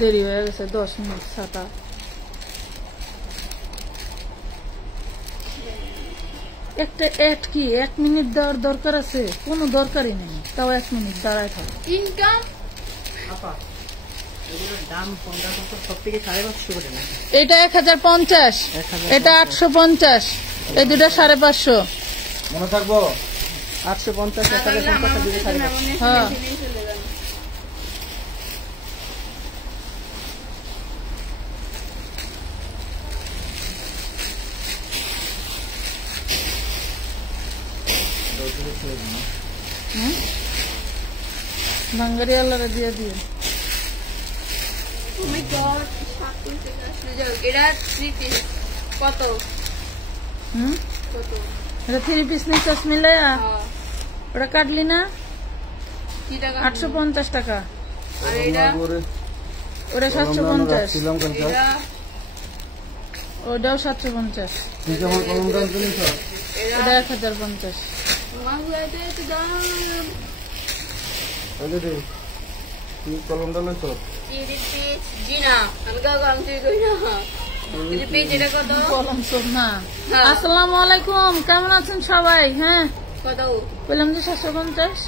দেরি হয়ে গেছে 10 মিনিট ছাতা। একটা এড কি 1 মিনিট দেওয়ার দরকার আছে? কোনো দরকারই নেই, তাও 1 মিনিট দাঁড়ায় থাকে। ইনকাম এটা 1050, এটা 850, এই দুটা 550। মনে থাকবো 850 1050। হ্যাঁ বাঙ্গারি আল্লাহরে দিয়ে দিয়ে। ও মাই গড, এটা 3 পিস কত? কত? এটা 3 পিস নিচ্ছিস মিলে? ওটা কাটলি না? কি টাকা? 850 টাকা। আর এটা ওটা 750। এটা ওটাও 750। এটা 1050। কলমটা লইছ? আসসালামু আলাইকুম, কেমন আছেন সবাই? হ্যাঁ কত বললাম যে 750।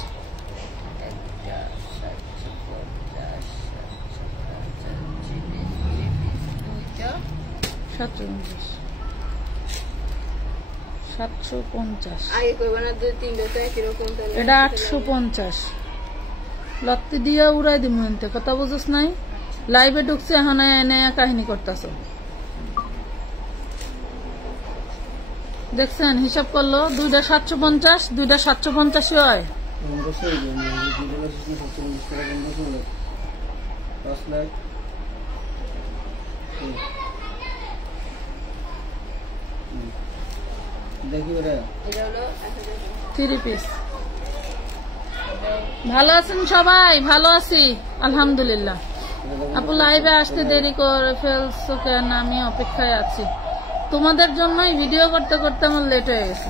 750। এটা 850। লত্তি দিয়ে উড়াই দিব। কথা বুঝছ নাই? লাইভে ঢুকছে এখন এনে কাহিনী করতেছ। দেখছেন হিসাব করলো, দুইটা 750, দুইটা 750 হয়। দেখি ওরা 3 পিস। ভালো আছেন সবাই? ভালো আছি আলহামদুলিল্লাহ। আপু লাইভে আসতে দেরি করে ফেলছো কেন? আমি অপেক্ষায় আছি তোমাদের জন্যই। ভিডিও করতে করতে আমার লেট হয়ে গেছে।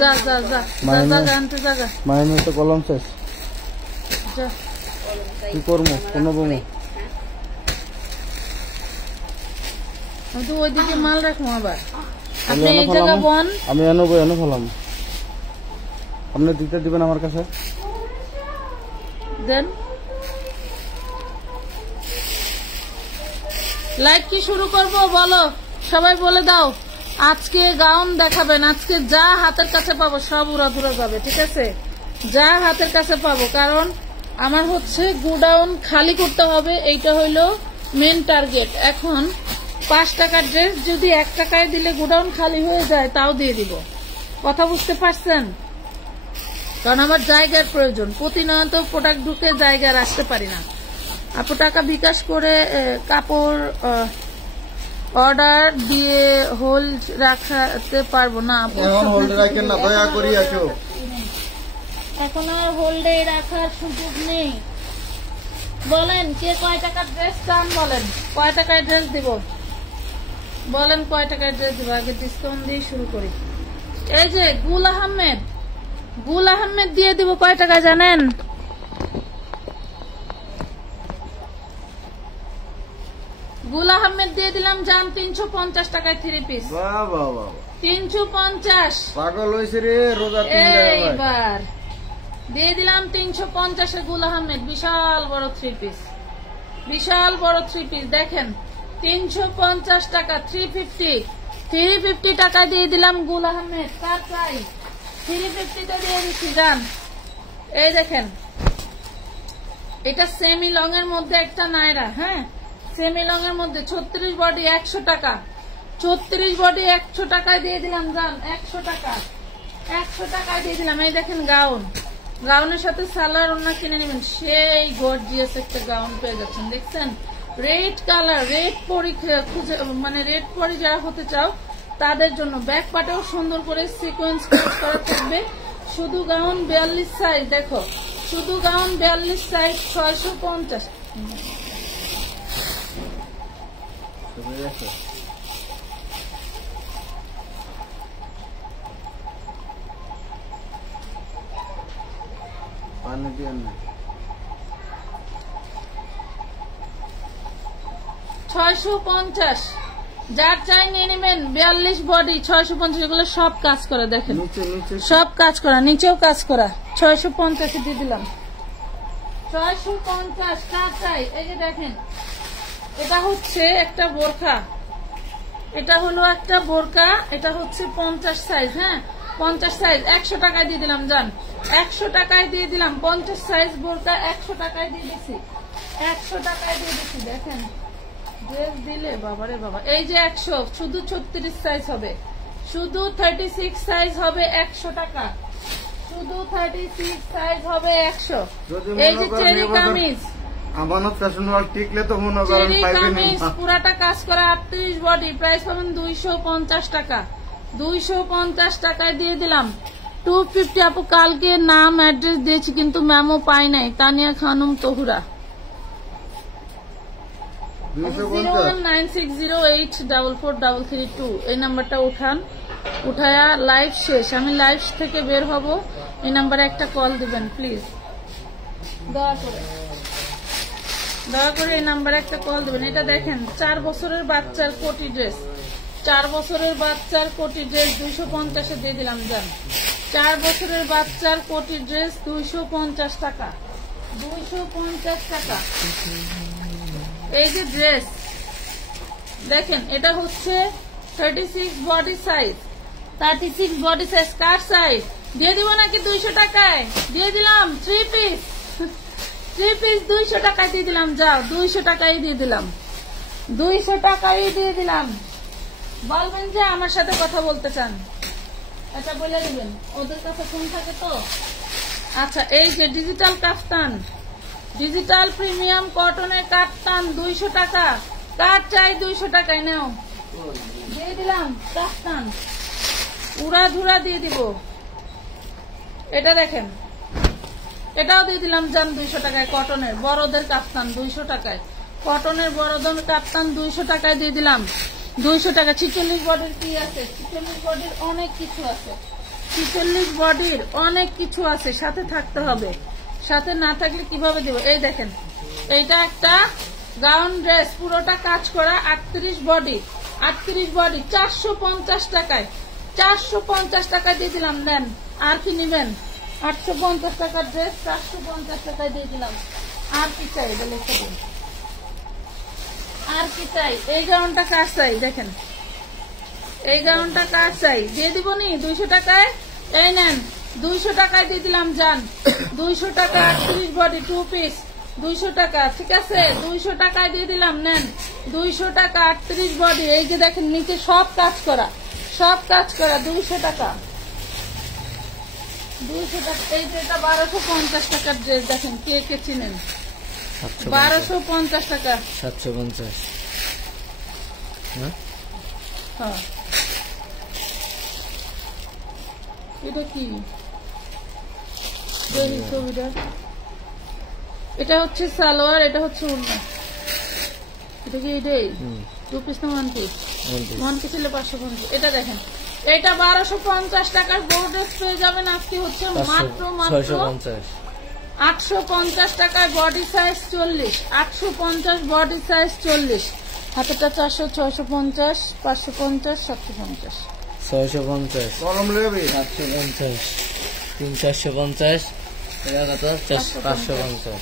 যা যা যা আনতে জায়গা মাইনে তো কলম শেষ। যা কি করবো? কোনো বমু আমি তো ওইদিকে মাল রাখবো। আবার আপনি এই জায়গা বন, আমি এনে ফেলাম। আপনি দিতে দিবেন আমার কাছে? দেন। লাইভ কি শুরু করব বলো? সবাই বলে দাও। আজকে গাউন দেখাবেন। আজকে যা হাতের কাছে পাবো সব উড়াধুরা যাবে, ঠিক আছে? যা হাতের কাছে পাবো, কারণ আমার হচ্ছে গোডাউন খালি করতে হবে। এইটা হইলো মেন টার্গেট। এখন 5 টাকার ড্রেস যদি 1 টাকায় দিলে গোডাউন খালি হয়ে যায়, তাও দিয়ে দিব। কথা বুঝতে পারছেন? কারণ আমার জায়গার প্রয়োজন। প্রতিনিয়ত প্রোডাক্ট ঢুকে জায়গা রাখতে পারি না। আপু টাকা বিকাশ করে কাপড় অর্ডার দিয়ে হোল্ড রাখতে পারবো না। এখন আর হোল্ডে রাখার সুযোগ নেই। বলেন কে কয় টাকার ড্রেস চান? বলেন কয় টাকায় ড্রেস দিব? বলেন কয় টাকায় ড্রেস দিব? আগে ডিসকাউন্ট দিয়ে শুরু করি। এই যে গুল আহমেদ দিয়ে দিব। কয় টাকায় জানেন? গুল আহমেদ দিয়ে দিলাম জান 350 টাকায় 3 পিস। 350 পাগল হইছে রে। রোজা এইবার দিয়ে দিলাম 350 গুল আহমেদ। বিশাল বড় 3 পিস, বিশাল বড় 3 পিস। দেখেন 350 টাকা, 350 টাকা দিয়ে দিলাম গুল আহমেদ। তার চাই 350 দিয়ে দিচ্ছি জান। এই দেখেন এটা সেমি লং এর মধ্যে একটা নায়রা। হ্যাঁ সেমি লং এর মধ্যে 36 বডি 100 টাকা। 36 বডি 100 টাকায় দিয়ে দিলাম জান। 100 টাকা, 100 টাকায় দিয়ে দিলাম। এই দেখেন গাউন, গাউনের সাথে সালোয়ার ওড়না কিনে নেবেন। সেই গর্জিয়াস একটা গাউন পেয়ে যাচ্ছেন। দেখছেন রেড কালার, রেড পরি খুঁজে, মানে রেড পরি যারা হতে চাও তাদের জন্য। ব্যাক পাটেও সুন্দর করে সিকোয়েন্স করা থাকবে। শুধু গাউন 42 সাইজ। দেখো শুধু গাউন 42 সাইজ 650। পানি দিয়ে না 650, যার চাই নিয়ে নেবেন। 42 বডি 650, এগুলো সব কাজ করা দেখেন, নিচে নিচে সব কাজ করা, নিচেও কাজ করা। 650 দিয়ে দিলাম। 650 কাজ চাই। এই যে দেখেন, এটা হচ্ছে একটা বোরখা, এটা হলো একটা বোরকা, এটা হচ্ছে 50 সাইজ। হ্যাঁ 50 সাইজ 100 টাকায় দিয়ে দিলাম জান, 100 টাকায় দিয়ে দিলাম। 50 সাইজ বোরকা 100 টাকায় দিয়ে দিচ্ছি, 100 টাকায় দিয়ে দিচ্ছি। দেখেন ড্রেস দিলে বাবারে বাবা। এই যে 100, শুধু 36 সাইজ হবে, শুধু 36 সাইজ হবে 100 টাকা, শুধু 36 সাইজ হবে 100। এই যে চেরি কামিজ, আমানত ফ্যাশন ওয়ার্ল্ড টিকলে তো মনে করেন চেরি পাইবেন কামিজ না। পুরাটা কাজ করা 38 বডি, প্রাইস পাবেন 250 টাকা। 250 টাকায় দিয়ে দিলাম। 250 আপু কালকে নাম অ্যাড্রেস দিয়েছি কিন্তু ম্যামও পাই নাই। তানিয়া খানম তহুরা। 01960844332 এই নাম্বারটা উঠান, উঠায়া লাইভ শেষ, আমি লাইভ থেকে বের হব, এই নাম্বারে একটা কল দিবেন প্লিজ, দয়া করে এই নাম্বারে একটা কল দিবেন। এটা দেখেন 4 বছরের বাচ্চার কোটি ড্রেস, 4 বছরের বাচ্চার কোটি ড্রেস 250 দিয়ে দিলাম জান। 4 বছরের বাচ্চার কোটি ড্রেস 250 টাকা, 250 টাকা। এই যে ড্রেস দেখেন, এটা হচ্ছে 36 বডি সাইজ, 36 বডি সাইজ। কার সাইজ দিয়ে দিব নাকি 200 টাকায় দিয়ে দিলাম? 3 পিস 200 টাকায় দিয়ে দিলাম। যাও 200 টাকায় দিয়ে দিলাম, 200 টাকায় দিয়ে দিলাম। বলবেন যে আমার সাথে কথা বলতে চান, এটা বলে দিবেন, ওদের কাছে ফোন থাকে তো। আচ্ছা এই যে ডিজিটাল কাফতান, ডিজিটাল প্রিমিয়াম কটনের কাফতান 200 টাকা। কার চাই 200 টাকায় নাও, দিয়ে দিলাম কাফতান, উড়া ধুরা দিয়ে দিব। এটা দেখেন, এটাও দিয়ে দিলাম জান 200 টাকায়। কটনের বড়দের কাফতান 200 টাকায়, কটনের বড়দের কাফতান 200 টাকায় দিয়ে দিলাম। 200 টাকা। 46 বডির কি আছে? 46 বডির অনেক কিছু আছে, 46 বডির অনেক কিছু আছে, সাথে থাকতে হবে, সাথে না থাকলে কিভাবে দিব? এই দেখেন, এইটা একটা গাউন ড্রেস, পুরোটা কাজ করা, 38 বডি, 38 বডি 450 টাকায়, 450 টাকায় দিয়ে দিলাম। নেন, আর কি নিবেন? 850 টাকার ড্রেস 450 টাকায় দিয়ে দিলাম। আর কি চাই এটা লিখে দিন, আর কি চাই? এই গাউনটা কার চাই? দেখেন এই গাউনটা কার চাই? দিয়ে দিব নি 200 টাকায়। এই নেন 200 টাকায় দিয়ে দিলাম জান, 200 টাকা 38 বডি 2 পিস 200 টাকা, ঠিক আছে 200 টাকায় দিয়ে দিলাম। নেন 200 টাকা 38 বডি। এই যে দেখেন নিচে সব কাজ করা, সব কাজ করা, 200 টাকা, 200 টাকা। এই যে এটা 1250 টাকার ড্রেস, দেখেন কে কে চিনেন? 1250 টাকা, 750। হ্যাঁ এটা কি ছবিটা? এটা হচ্ছে সালোয়ার, এটা হচ্ছে ওড়না। এটা কি এটাই 2 পিস না 1 পিস? 1 পিস হলে 550। এটা দেখেন, এটা 1250 টাকার বড় ড্রেস পেয়ে যাবেন আজকে হচ্ছে মাত্র 850 টাকায়। বডি সাইজ 40, 850 বডি সাইজ 40, হাতেটা 400, 650, 550, 750, 650, কলম লেবে 750, 350, এটা কত? 550,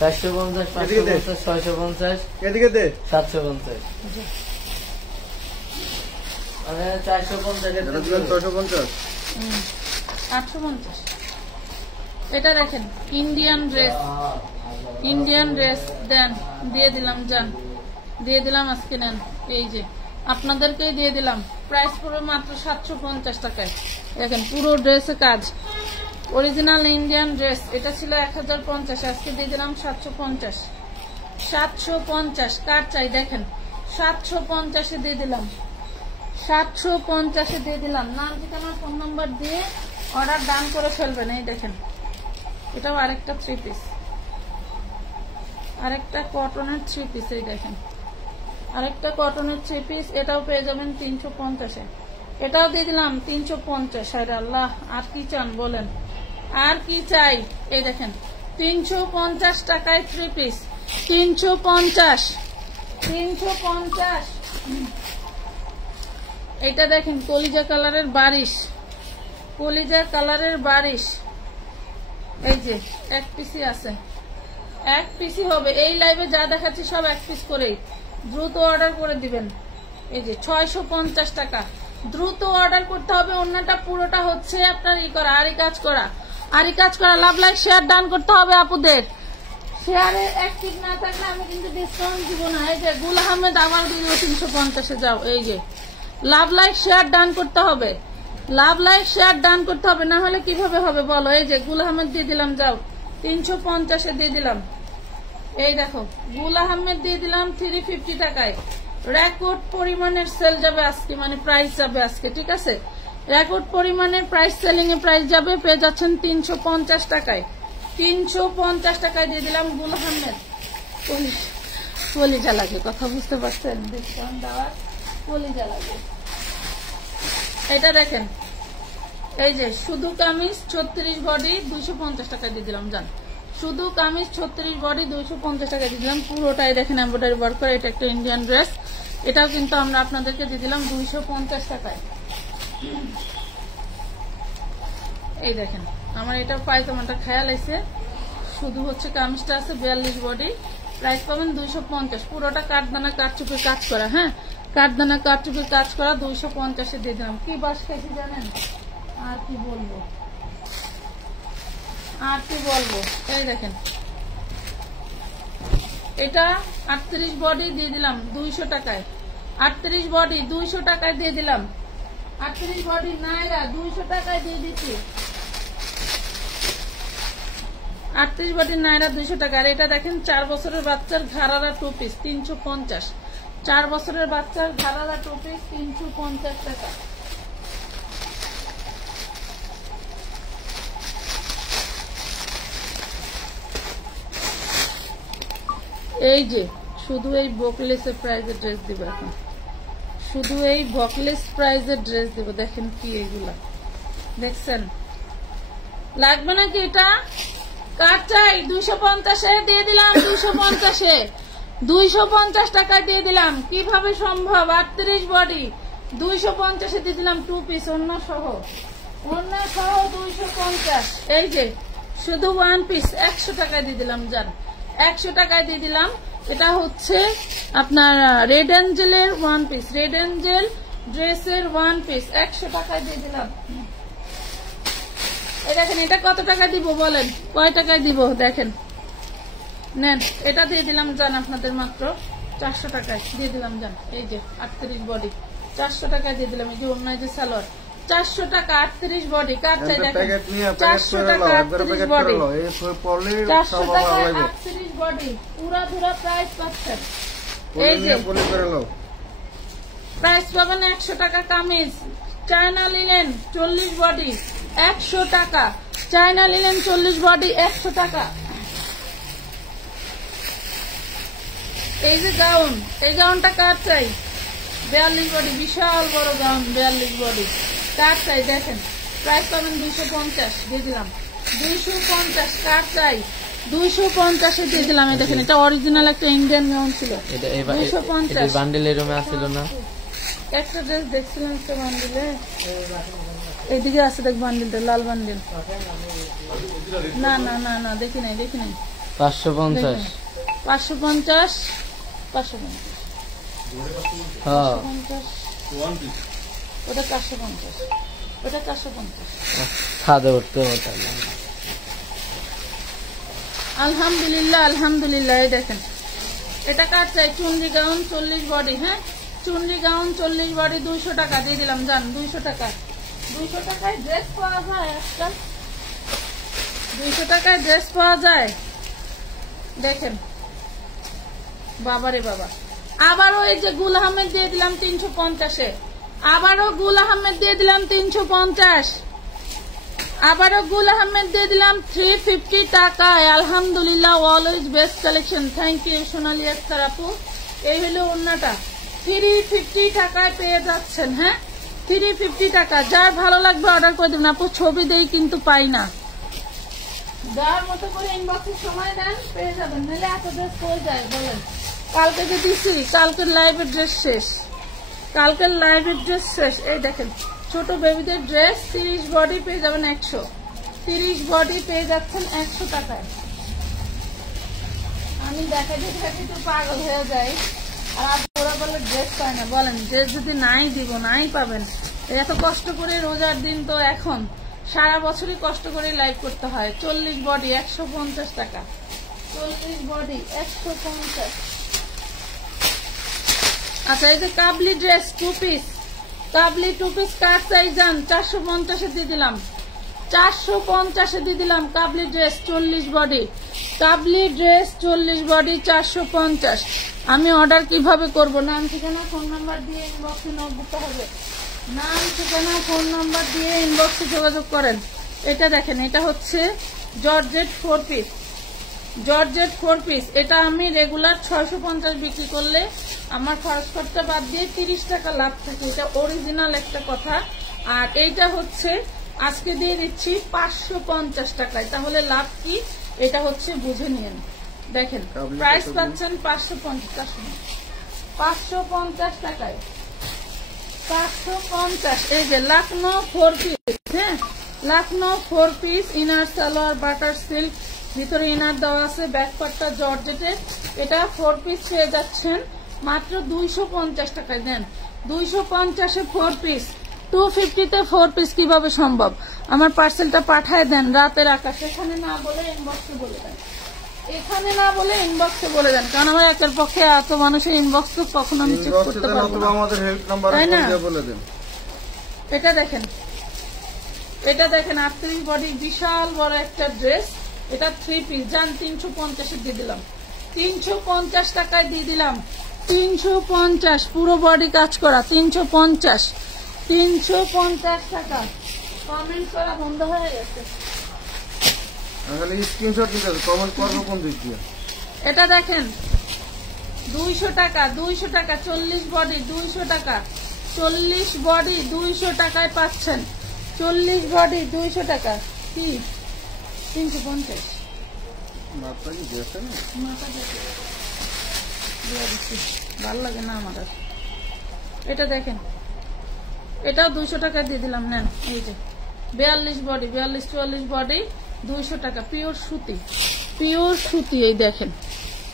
450, 550, 650, এদিকে দে 750, মানে 450 এটা দিবেন 650। 850। এটা দেখেন ইন্ডিয়ান ড্রেস, ইন্ডিয়ান ড্রেস দেন, দিয়ে দিলাম জান, দিয়ে দিলাম আজকে। নেন এই যে আপনাদেরকেই দিয়ে দিলাম, প্রাইস পুরো মাত্র 750 টাকায়। দেখেন পুরো ড্রেসে কাজ, অরিজিনাল ইন্ডিয়ান ড্রেস। এটা ছিল 1050, আজকে দিয়ে দিলাম 750, 750। কার চাই? দেখেন 750 দিয়ে দিলাম, 750 দিয়ে দিলাম। নাম ঠিকানা ফোন নাম্বার দিয়ে অর্ডার ডান করে ফেলবেন। এই দেখেন, এটাও আরেকটা 3 পিস, আরেকটা কটনের 3 পিস। এই দেখেন, আরেকটা কটনের 3 পিস, এটাও পেয়ে যাবেন 350-এ। এটাও দিয়ে দিলাম 350। হায়রে আল্লাহ, আর কি চান বলেন, আর কি চাই? এই দেখেন 350 টাকায় 3 পিস, 350। এটা দেখেন কলিজা কালারের বারিশ, কলিজা কালারের বারিশ। এই যে 1 পিসই আছে, 1 পিসই হবে। এই লাইভে যা দেখাচ্ছি সব 1 পিস করেই, দ্রুত অর্ডার করে দিবেন। এই যে 650 টাকা, দ্রুত অর্ডার করতে হবে। অন্যটা পুরোটা হচ্ছে আপনার ই করা, আরি কাজ করা, আরি কাজ করা। লাভ লাইক শেয়ার ডান করতে হবে আপুদের। শেয়ারে অ্যাক্টিভ না থাকলে আমি কিন্তু ডিসকাউন্ট দিব না। এই যে গুল আহমেদ আবার দিল 350-এ। যাও, এই যে লাভ লাইক শেয়ার ডান করতে হবে, লাভ লাইক শেয়ার ডান করতে হবে, না হলে কিভাবে হবে বলো? এই যে গুল আহমেদ দিয়ে দিলাম, যাও 350-এ দিয়ে দিলাম। এই দেখো গুল আহমেদ দিয়ে দিলাম 350 টাকায়। রেকর্ড পরিমাণের সেল যাবে আজকে, মানে প্রাইস যাবে আজকে, ঠিক আছে? রেকর্ড পরিমাণের প্রাইস, সেলিং এ প্রাইস যাবে, পেয়ে যাচ্ছেন 350 টাকায়। 350 টাকায় দিয়ে দিলাম গুল আহমেদ। কলিজা লাগে, কথা বুঝতে পারছেন? ডিসকাউন্ট দেওয়ার কলিজা লাগে। এটা দেখেন, এই যে শুধু কামিজ 36 বডি 250 টাকা দিয়ে দিলাম। জান, শুধু কামিজ 36 বডি 250 টাকা দিয়ে দিলাম। পুরোটাই দেখেন এমব্রয়ডারি ওয়ার্ক করা। এটা একটা ইন্ডিয়ান ড্রেস, এটাও কিন্তু আমরা আপনাদেরকে দিয়ে দিলাম 250 টাকায়। এই দেখেন, আমার এটা পায়জামাটা খেয়াল আছে, শুধু হচ্ছে কামিজটা আছে 42 বডি, প্রাইস পাবেন 250। পুরোটা কাঠদানা কাঠচুপির কাজ করা। হ্যাঁ, কাঠদানা কাঠচুপির কাজ করা, 250-এ দিয়ে দিলাম। কি বাস খাইছি জানেন? আর কি বলবো, আর কি বলবো। এই দেখেন, এটা 38 বডি দিয়ে দিলাম 200 টাকায়। 38 বডি 200 টাকায় দিয়ে দিলাম। 38 বডি নাইরা 200 টাকায় দিয়ে দিচ্ছি। 38 বডি নাইরা 200 টাকা। আর এটা দেখেন 4 বছরের বাচ্চার ঘাড়ারা 2 পিস 350। 4 বছরের বাচ্চার ঘাড়ারা 2 পিস 350 টাকা। এই যে শুধু এই বকলেসের প্রাইজের ড্রেস দিব এখন, শুধু এই বকলেস প্রাইজের ড্রেস দিব। দেখেন কি এইগুলা দেখছেন, লাগবে নাকি? এটা কার চাই? 250-এ দিয়ে দিলাম, 250-এ 250 টাকায় দিয়ে দিলাম। কিভাবে সম্ভব? 38 বডি 250-এ দিয়ে দিলাম 2 পিস, অন্য সহ, অন্য সহ 250। এই যে শুধু 1 পিস 100 টাকায় দিয়ে দিলাম। জান, 100 টাকায় দিয়ে দিলাম। এটা হচ্ছে আপনার রেড এঞ্জেলের 1 পিস, রেড এঞ্জেল ড্রেসের 1 পিস 100 টাকায় দিয়ে দিলাম। এই দেখেন, এটা কত টাকা দিব বলেন? কয় টাকায় দিব দেখেন, নেন। এটা দিয়ে দিলাম জান আপনাদের মাত্র 400 টাকায় দিয়ে দিলাম। জান, এই যে 38 বডি 400 টাকায় দিয়ে দিলাম। এই যে অন্য যে সালোয়ার 400 টাকা 38 বডি। কার চাই দেখেন? 400 টাকা 38 বডি, 400 টাকা 38 বডি, পুরা ধুরা প্রাইস পাচ্ছেন। এই যে প্রাইস পাবেন 100 টাকা কামিজ। চায়না লিনেন 40 বডি 100 টাকা। চায়না লিনেন 40 বডি 100 টাকা। এই যে গাউন, এই গাউনটা কার চাই? 42 বডি, বিশাল বড় গাউন 42 বডি। কার চাই দেখেন? প্রাইস পাবেন 250 দিয়ে দিলাম। 250 কার চাই? 250-এ দিয়ে দিলাম। এই দেখেন, এটা অরিজিনাল একটা ইন্ডিয়ান গাউন ছিল। 250 বান্ডেলের রুমে আসছিল না? একটা ড্রেস দেখছিলেন একটা বান্ডিলে, এইদিকে আছে দেখ বান্ডিলটা, লাল বান্ডিল। না না না না, দেখি নাই, দেখি নাই। 550 550 550 হ্যাঁ, ওটা 450, ওটা 450। ছাদে উঠতে হতো। আলহামদুলিল্লাহ, আলহামদুলিল্লাহ। এই দেখেন, এটা কার চাই? চুনরি গাউন 40 বডি। হ্যাঁ, চুনরি গাউন 40 বডি 200 টাকা দিয়ে দিলাম। জান, 200 টাকা। 200 টাকায় ড্রেস পাওয়া যায় আজকাল, 200 টাকায় ড্রেস পাওয়া যায়। দেখেন বাবারে বাবা। আবারও এই যে গুল আহমেদ দিয়ে দিলাম 350-এ, আবারও গুল আহমেদ দিয়ে দিলাম 350। আবারও গুল আহমেদ দিয়ে দিলাম 350 টাকায়। আলহামদুলিল্লাহ, always best collection. Thank you Sonali Akter আপু। এই হলো ওড়নাটা, 350 টাকায় পেয়ে যাচ্ছেন। হ্যাঁ, 350 টাকা। যার ভালো লাগবে অর্ডার করে দেবেন আপু, ছবি দেই কিন্তু পাই না। যার মতো করে ইনবক্সে সময় দেন, পেয়ে যাবেন, নাহলে এত ড্রেস হয়ে যায়। বলেন, কালকে যে দিছি, কালকের লাইভের ড্রেস শেষ, কালকের লাইভের ড্রেস শেষ। এই দেখেন ছোট বেবিদের ড্রেস, 30 বডি পেয়ে যাবেন 100, 30 বডি পেয়ে যাচ্ছেন 100 টাকায়। আমি দেখাতে তো পাগল হয়ে যাই, আর ওরা বলে ড্রেস পায় না। বলেন, ড্রেস যদি নাই দিব, নাই পাবেন। এত কষ্ট করে রোজার দিন তো, এখন সারা বছরই কষ্ট করে লাইভ করতে হয়। 40 বডি 150 টাকা, 40 বডি 150। আচ্ছা, এই যে কাবলি ড্রেস 2 পিস, কাবলি 2 পিস কার সাইজ যান, 450 দিয়ে দিলাম, 450 দিয়ে দিলাম। কাবলি ড্রেস 40 বডি, কাবলি ড্রেস 40 বডি 450। আমি অর্ডার কিভাবে করব? নাম ঠিকানা ফোন নাম্বার দিয়ে ইনবক্সে নোট দিতে হবে। নাম ঠিকানা ফোন নাম্বার দিয়ে ইনবক্সে যোগাযোগ করেন। এটা দেখেন, এটা হচ্ছে জর্জেট 4 পিস, জর্জেট 4 পিস। এটা আমি রেগুলার 650 বিক্রি করলে আমার খরচ খরচা বাদ দিয়ে 30 টাকা লাভ থাকে। এটা অরিজিনাল একটা কথা। আর এইটা হচ্ছে আজকে দিয়ে দিচ্ছি 550 টাকায়। তাহলে লাভ কি, এটা হচ্ছে বুঝে নিন। দেখেন প্রাইস পাচ্ছেন 550 টাকায়, 550। এই যে লাখনৌ 4 পিস, হ্যাঁ, Lucknow 4 piece, inner salwar butter silk, ভিতরে ইনার দেওয়া আছে, ব্যাক পার্টটা জর্জেটের। এটা 4 পিস পেয়ে যাচ্ছেন মাত্র 250 টাকায়। দেন 250-এ 4 পিস, 250-তে 4 পিস কিভাবে সম্ভব? আমার পার্সেলটা পাঠায় দেন রাতের আকাশে। এখানে না বলে ইনবক্সে বলে দেন, এখানে না বলে ইনবক্সে বলে দেন, কারণ আমার একের পক্ষে এত মানুষের ইনবক্স তো কখনো আমি চেক করতে পারবো না। আমাদের হেল্প নাম্বার বলে দেন। এটা দেখেন, এটা দেখেন 38 বডি, বিশাল বড় একটা ড্রেস। এটা 3 পিস যান 350 দিয়ে দিলাম, 350 টাকায় দিয়ে দিলাম, 350। পুরো বডি কাজ করা, 350, 350 টাকা। কমেন্ট করা বন্ধ হয়ে গেছে। স্ক্রিনশট নিতে হবে, কমেন্ট করবো কোন দিক দিয়ে। এটা দেখেন 200 টাকা, 200 টাকা 40 বডি, 200 টাকা 40 বডি 200 টাকায় পাচ্ছেন। 40 বডি 200 টাকা। কি 350? ভালো লাগে না আমার। এটা দেখেন, এটাও 200 টাকা দিয়ে দিলাম। নেন, এই যে 42 বডি, 42-44 বডি 200 টাকা। পিওর সুতি, পিওর সুতি। এই দেখেন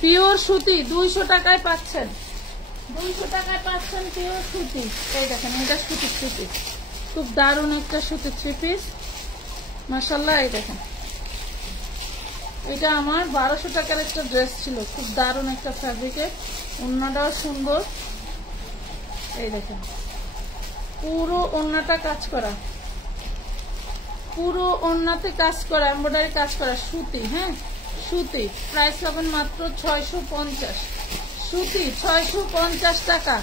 পিওর সুতি 200 টাকায় পাচ্ছেন, 200 টাকায় পাচ্ছেন পিওর সুতি। এই দেখেন, এটা সুতি 3 পিস, খুব দারুণ একটা সুতি 3 পিস, মাশাআল্লাহ। এই দেখেন, এটা আমার 1200 টাকার একটা ড্রেস ছিল, খুব দারুণ একটা ফ্যাব্রিকের, ওড়নাটাও সুন্দর। এই দেখেন পুরো ওড়নাটা কাজ করা, পুরো ওড়নাতে কাজ করা, এমব্রয়ডারি কাজ করা, সুতি। হ্যাঁ, সুতি। প্রাইস পাবেন মাত্র 650। সুতি 650 টাকা,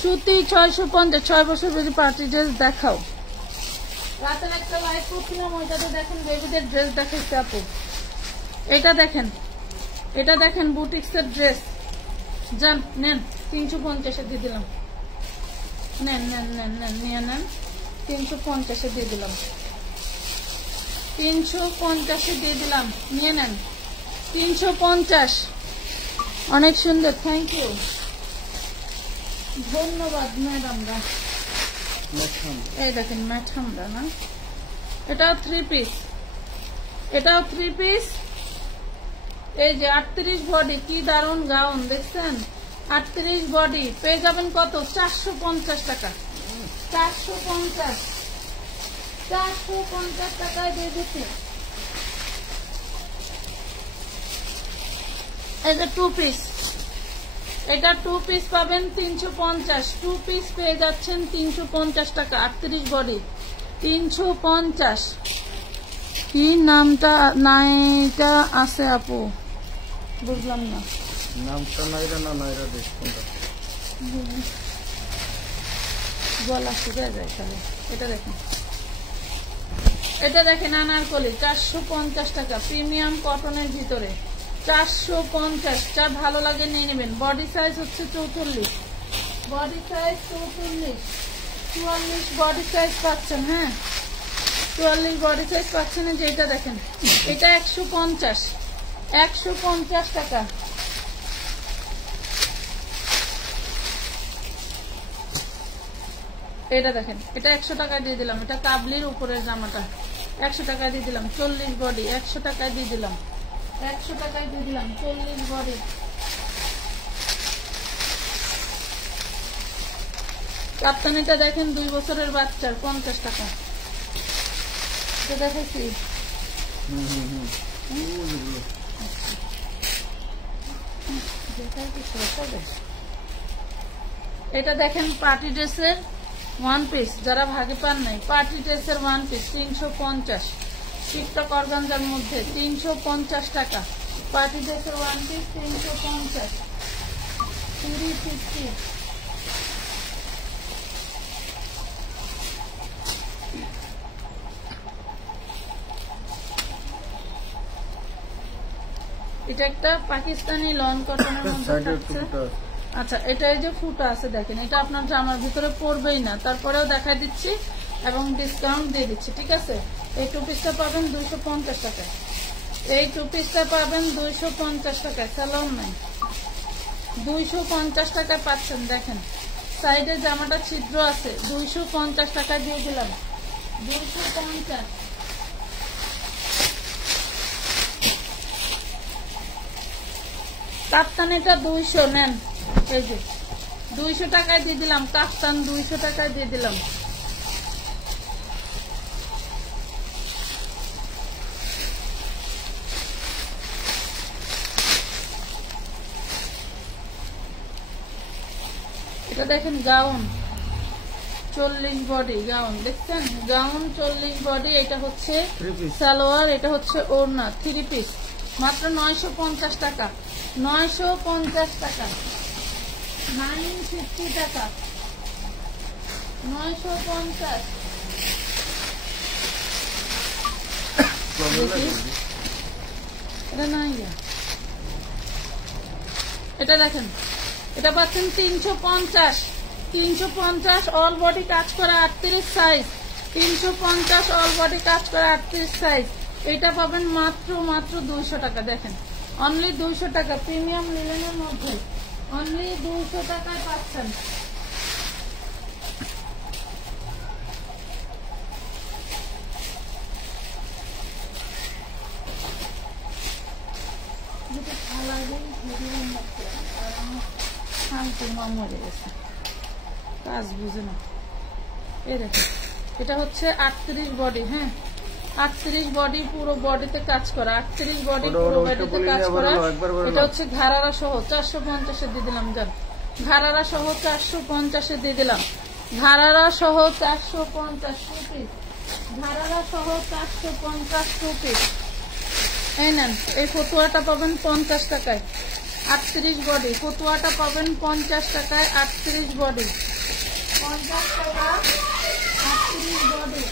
সুতি 650। 6 বছর বেশি পার্টি ড্রেস দেখাও। রাতের একটা লাইভ করছিলাম, ওইটাতে দেখেন বেবিদের ড্রেস দেখাইছে আপু। এটা দেখেন, এটা দেখেন বুটিক্সের ড্রেস। যান নেন, 350 দিয়ে দিলাম। নেন নেন নেন নেন, নিয়ে নেন, 350 দিয়ে দিলাম, 350 দিয়ে দিলাম, নিয়ে নেন, 350। অনেক সুন্দর, থ্যাংক ইউ, ধন্যবাদ ম্যাডামরা। এই দেখেন ম্যাডামরা না, এটাও 3 পিস, এটাও 3 পিস। এই যে 38 বডি, কি দারুণ গাউন দেখছেন। 38 বডি পেয়ে যাবেন কত? 450 টাকা, 450, 450 টাকায় দিয়ে দিচ্ছি। এই যে 2 পিস, এটা 2 পিস পাবেন 350। 2 পিস পেয়ে যাচ্ছেন 350 টাকা। 38 বডি 350। কি নামটা নাইটা আছে আপু, বুঝলাম না নামটা। নাইরা না নাইরা দেশ কোনটা? গলা শুকিয়ে যায় তাহলে। এটা দেখুন এটা দেখেন আনারকলি 450 টাকা, প্রিমিয়াম কটনের ভিতরে 450। যার ভালো লাগে নিয়ে নেবেন। বডি সাইজ হচ্ছে 44, বডি সাইজ 44, 44 বডি সাইজ পাচ্ছেন। হ্যাঁ 44 বডি সাইজ পাচ্ছেন। যেটা দেখেন এটা 150 টাকা। এটা দেখেন এটা 100 টাকা দিয়ে দিলাম। এটা কাবলির উপরের জামাটা 100 টাকা দিয়ে দিলাম। 40 বডি 100 টাকা দিয়ে দিলাম। 100 টাকায় দিয়ে দিলাম 40 বডি। কাপ্তানিটা দেখেন 2 বছরের বাচ্চার 50 টাকা। এটা দেখেছি এটা দেখেন পার্টি ড্রেসের 1 পিস, যারা ভাগে পান নাই পার্টি ড্রেসের 1 পিস 350। টিকটক অর্গানজার মধ্যে 350 টাকা। পার্টি ড্রেসের 1 পিস 350, 350। এটা একটা পাকিস্তানি লন কটনের মধ্যে থাকছে। আচ্ছা এটা এই যে ফুটা আছে দেখেন, এটা আপনার জামার ভিতরে পড়বেই না, তারপরেও দেখাই দিচ্ছি এবং ডিসকাউন্ট দিয়ে দিচ্ছি। ঠিক আছে, এই 2 পিসটা পাবেন 250 টাকায়। এই 2 পিসটা পাবেন 250 টাকায়। স্যালন নাই, 250 টাকায় পাচ্ছেন। দেখেন সাইডে জামাটা ছিদ্র আছে, 250 টাকা দিয়ে দিলাম। 250। কাপ্তান এটা 200 নেন, এই যে 200 টাকায় দিয়ে দিলাম। কাপ্তান 200 টাকায় দিয়ে দিলাম। এটা দেখেন গাউন 40 বডি গাউন, দেখছেন গাউন 40 বডি। এটা হচ্ছে সালোয়ার, এটা হচ্ছে ওড়না, 3 পিস, মাত্র 950 টাকা। 950 টাকা, 950 টাকা, 950। এটা নাই, এটা দেখেন এটা পাচ্ছেন 350, 350 অল বডি কাজ করা 38 সাইজ, 350 অল বডি কাজ করা 38 সাইজ। এটা পাবেন মাত্র 200 টাকা। দেখেন অনলি 200 টাকা, প্রিমিয়াম লিলেনের মধ্যে অনলি 200 টাকায় পাচ্ছেন। কাজ বুঝে না। এটা হচ্ছে 38 বডি। হ্যাঁ 38 বডি, পুরো বডিতে কাজ করা, 38 বডি পুরো বডিতে কাজ করা। এটা হচ্ছে ঘাড়ারা সহ 450 দিয়ে দিলাম। যান ঘাড়ারা সহ 450 দিয়ে দিলাম। ঘাড়ারা সহ 450 পিস, ঘাড়ারা সহ 450 পিস। এই নেন, এই ফতুয়াটা পাবেন 50 টাকায়, 38 বডি। ফতুয়াটা পাবেন 50 টাকায়, 38 বডি, 50 টাকা, 38 বডি।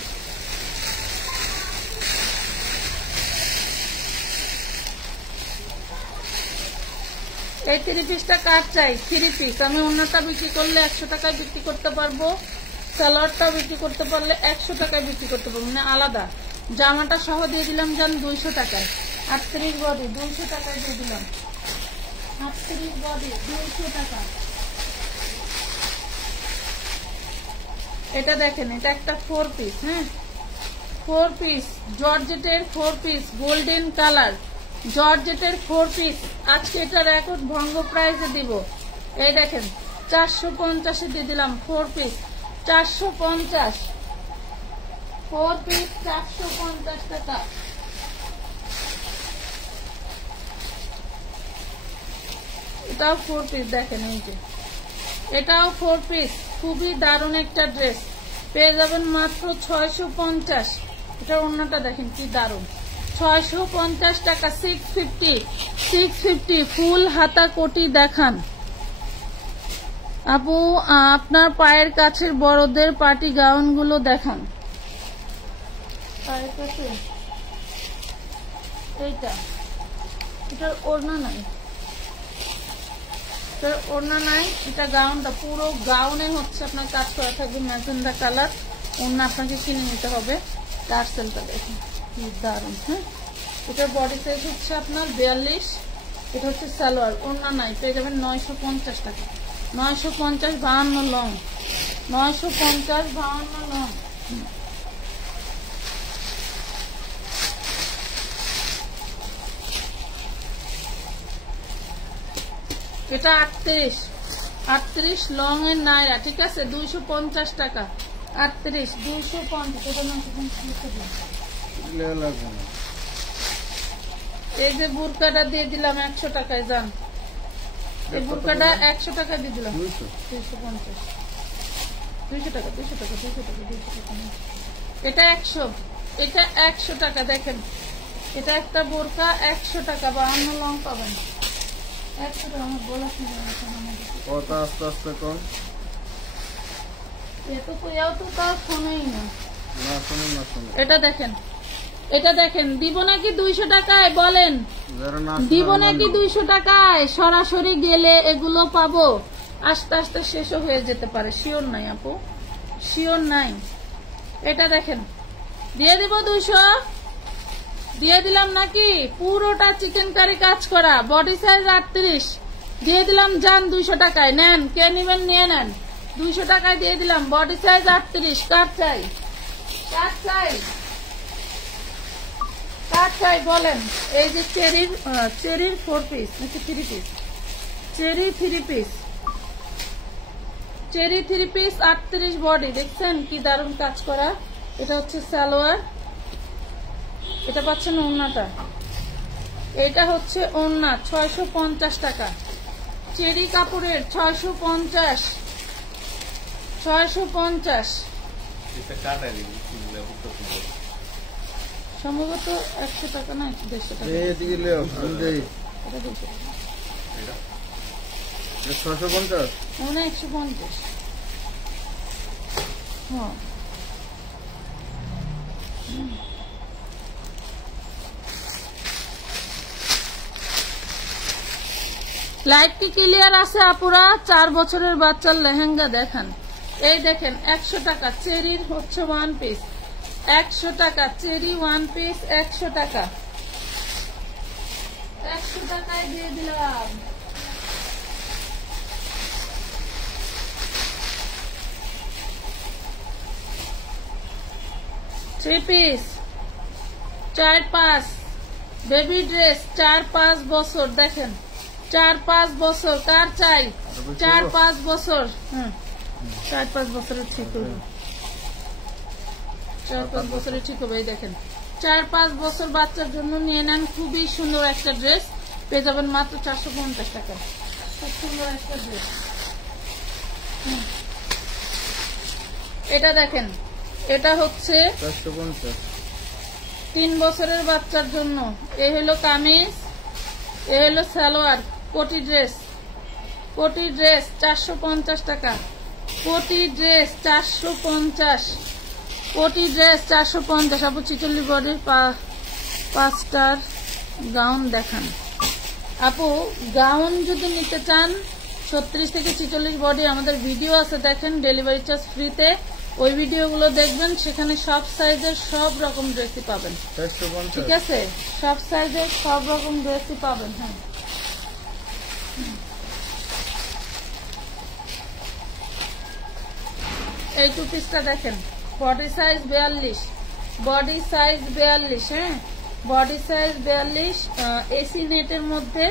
এই 3 পিসটা কার চাই? 3 পিস। আমি অন্যটা বিক্রি করলে 100 টাকায় বিক্রি করতে পারবো, সালোয়ারটা বিক্রি করতে পারলে 100 টাকায় বিক্রি করতে পারবো, মানে আলাদা। জামাটা সহ দিয়ে দিলাম যান 200 টাকায়। 38 বডি 200 টাকায় দিয়ে দিলাম। 38 বডি 200 টাকা। এটা দেখেন, এটা একটা 4 পিস। হ্যাঁ 4 পিস জর্জেটের 4 পিস, গোল্ডেন কালার জর্জেটের 4 পিস। আজকে এটা রেকর্ড ভঙ্গ প্রাইসে দিব। এই দেখেন 450 দিয়ে দিলাম 4 পিস, 450 4 পিস 450 টাকা। এটাও 4 পিস দেখেন, এই যে এটাও 4 পিস, খুবই দারুণ একটা ড্রেস। পেয়ে যাবেন মাত্র 650। এটা অন্যটা দেখেন কি দারুণ, 650 টাকা। 650 ফুল হাতা কোটি দেখান আপু, আপনার পায়ের কাছের বড়দের পার্টি গাউন গুলো দেখান। আরেকটা আছে এইটা, এটার ওড়না নাই, এটার ওড়না নাই। এটা গাউনটা পুরো গাউনে হচ্ছে আপনার কাজ করা থাকবে ম্যাজেন্ডা কালার। ওড়না আপনাকে কিনে নিতে হবে। টার্সেলটা দেখুন কি দারুণ। হ্যাঁ, এটার বডি সাইজ হচ্ছে আপনার 42। এটা হচ্ছে সালোয়ার, ওড়না নাই, পেয়ে যাবেন 950 টাকা। 950, 52 লং, 950, 52 লং। এটা 38 লং এর নাইরা, ঠিক আছে, 250 টাকা। 38, 250। এটা 950 লাগবে না। এই যে বুরকাটা দিয়ে দিলাম 100 টাকায়, যান। এই বুরকাটা 100 টাকা দিয়ে দিলাম। 250, 200 টাকা, 200 টাকা, 200 টাকা, 200 টাকা। এটা 100, এটা 100 টাকা। দেখেন, এটা একটা বোরকা 100 টাকা, 52 লং পাবেন 100 টাকা। আমার বলা শুনে কথা আস্তে আস্তে কম। এত কইয়াও তো তাও শোনেই না। না শুনুন, না শুনুন। এটা দেখেন, এটা দেখেন, দিব নাকি 200 টাকায় বলেন? যারা না দিব নাকি 200 টাকায়? সরাসরি গেলে এগুলো পাবো, আস্তে আস্তে শেষও হয়ে যেতে পারে, শিওর নাই আপু, শিওর নাই। এটা দেখেন, দিয়ে দিব 200, দিয়ে দিলাম নাকি? পুরোটা চিকেন কারি কাজ করা, বডি সাইজ 38, দিয়ে দিলাম। যান 200 টাকায় নেন, কে নিবেন নিয়ে নেন। 200 টাকায় দিয়ে দিলাম, বডি সাইজ 38। কার চাই, কার চাই, কার চাই বলেন? এই যে চেরির 4 পিস নাকি 3 piece, cherry 3 piece, cherry 3 piece 38 body. দেখছেন কি দারুণ কাজ করা। এটা হচ্ছে সালোয়ার, এটা পাচ্ছেন ওড়নাটা, এটা হচ্ছে ওড়না। 650 টাকা, চেরি কাপড়ের 650, 650। সম্ভবত 100 টাকা না 150 টাকা। এদিকে লেও, আমি দেই। এটা 200 টাকা, 650। মনে হয় 150। হ্যাঁ, লাইট কি ক্লিয়ার আছে আপুরা? 4 বছরের বাচ্চার লেহেঙ্গা দেখান। এই দেখেন 100 টাকা, চেরির হচ্ছে 1 পিস 100 টাকা, চেরি 1 পিস 100 টাকা, 100 টাকায় দিয়ে দিলাম। থ্রি পিস 4-5, বেবি ড্রেস 4-5 বছর। দেখেন 4-5 বছর, কার চাই? 4-5 বছর। 4-5 বছরের ঠিক হবে, 4-5 বছরের ঠিক হবে। এই দেখেন 4-5 বছর বাচ্চার জন্য নিয়ে নেন, খুবই সুন্দর একটা ড্রেস, পেয়ে যাবেন মাত্র 450 টাকা। খুব সুন্দর একটা ড্রেস। এটা দেখেন, এটা হচ্ছে 450। 3 বছরের বাচ্চার জন্য। এই হলো কামিজ, এই হলো সালোয়ার, কোটি ড্রেস, কোটি ড্রেস 450 টাকা, কোটি ড্রেস 450, কোটি ড্রেস 450। আপু 46 বডির 5টার গাউন দেখান। আপু গাউন যদি নিতে চান 36 থেকে 46 বডি আমাদের ভিডিও আছে, দেখেন, ডেলিভারি চার্জ ফ্রিতে। ওই ভিডিওগুলো দেখবেন, সেখানে সব সাইজের সব রকম ড্রেসই পাবেন, 450। ঠিক আছে? সব সাইজের সব রকম ড্রেসই পাবেন। হ্যাঁ, এই 2 পিসটা দেখেন, বডি সাইজ 42, বডি সাইজ 42। হ্যাঁ, বডি সাইজ 42, এসি নেটের মধ্যে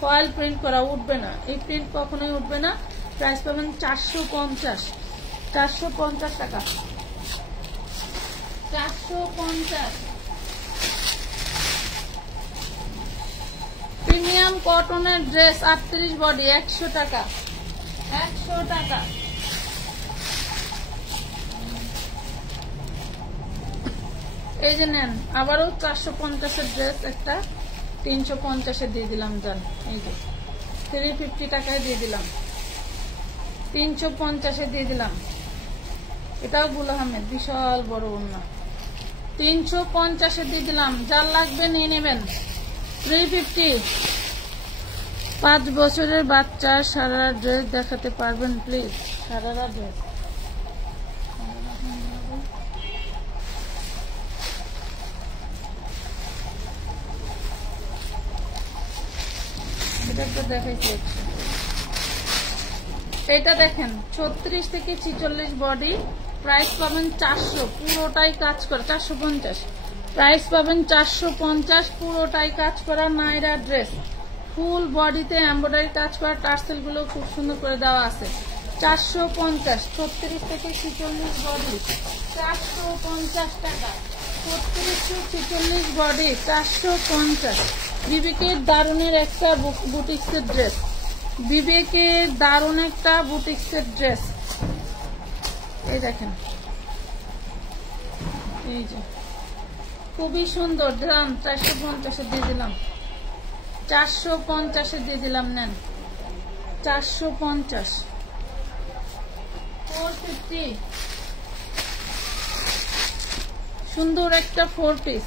ফয়েল প্রিন্ট করা, উঠবে না, এই প্রিন্ট কখনোই উঠবে না। প্রাইস পাবেন 450, 450 টাকা, 450। প্রিমিয়াম কটনের ড্রেস 38 বডি 100 টাকা, 100 টাকা। এই যে নেন, আবারও 450-এর ড্রেস একটা 350-এ দিয়ে দিলাম। যান, এই যে 350 টাকায় দিয়ে দিলাম, 350-এ দিয়ে দিলাম। এটাও গুল আহমেদ, বিশাল বড় ওড়না, 350 দিয়ে দিলাম, যার লাগবে নিয়ে নেবেন। 350। 5 বছরের বাচ্চা সারারা ড্রেস দেখাতে পারবেন প্লিজ? সারারা ড্রেস দেখাইছি। এটা দেখেন 36 থেকে 46 বডি, প্রাইস পাবেন 400, পুরোটাই কাজ করা। 450 প্রাইস পাবেন 450, পুরোটাই কাজ করা নাইরা ড্রেস, ফুল বডিতে এমব্রয়ডারি কাজ করা, টার্সেল গুলো খুব সুন্দর করে দেওয়া আছে। 450, 36 থেকে 46 বডি 450 টাকা। 36-46 বডি 450। বিবেকের দারুণের একটা বুটিক্সের ড্রেস, বিবেকের দারুণ একটা বুটিক্সের ড্রেস। এই দেখেন, এই যে খুবই সুন্দর। দাম 450 দিয়ে দিলাম, 450 দিয়ে দিলাম, নেন 450। 450, সুন্দর একটা 4 পিস,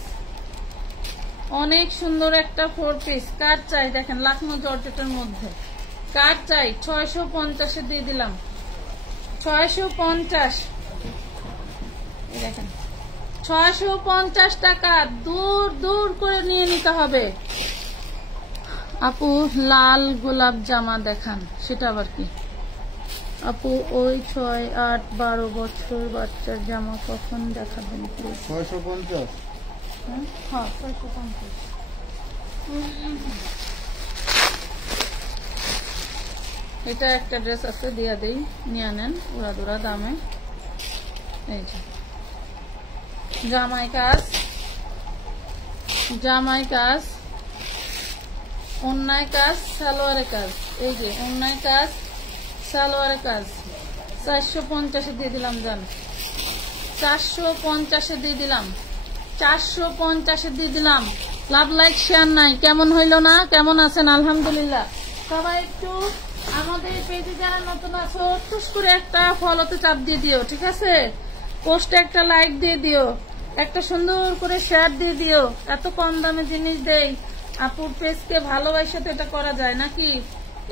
অনেক সুন্দর একটা 4 পিস। কার চাই দেখেন, লাখনো জর্জেটের মধ্যে কার চাই? 650 দিয়ে দিলাম, 650। দেখেন 650 টাকা, দূর দূর করে নিয়ে নিতে হবে। আপু লাল গোলাপ জামা দেখান, সেটা আবার কি? আপু ওই 6, 8, 12 বছর বাচ্চার জামা কখন দেখাবেন প্লিজ? 650। হ্যাঁ 650। এটা একটা ড্রেস আছে, দিয়া দেই, নিয়ে নেন উড়াদুরা দামে। এই যে জামাই কাজ, জামাই কাজ, অন্যায় কাজ, সালোয়ারের কাজ। এই যে অন্যায় কাজ, সালোয়ারের কাজ। 450 দিয়ে দিলাম, জান 450 দিয়ে দিলাম, 450 দিয়ে দিলাম। লাভ লাইক শেয়ার নাই, কেমন হইল না? কেমন আছেন? আলহামদুলিল্লাহ। সবাই একটু আমাদের পেজে যারা নতুন আছো টুস করে একটা ফলোতে চাপ দিয়ে দিও, ঠিক আছে? পোস্টে একটা লাইক দিয়ে দিও, একটা সুন্দর করে শেয়ার দিয়ে দিও। এত কম দামে জিনিস দেই, আপুর পেজকে ভালোবাসে তো এটা করা যায় নাকি?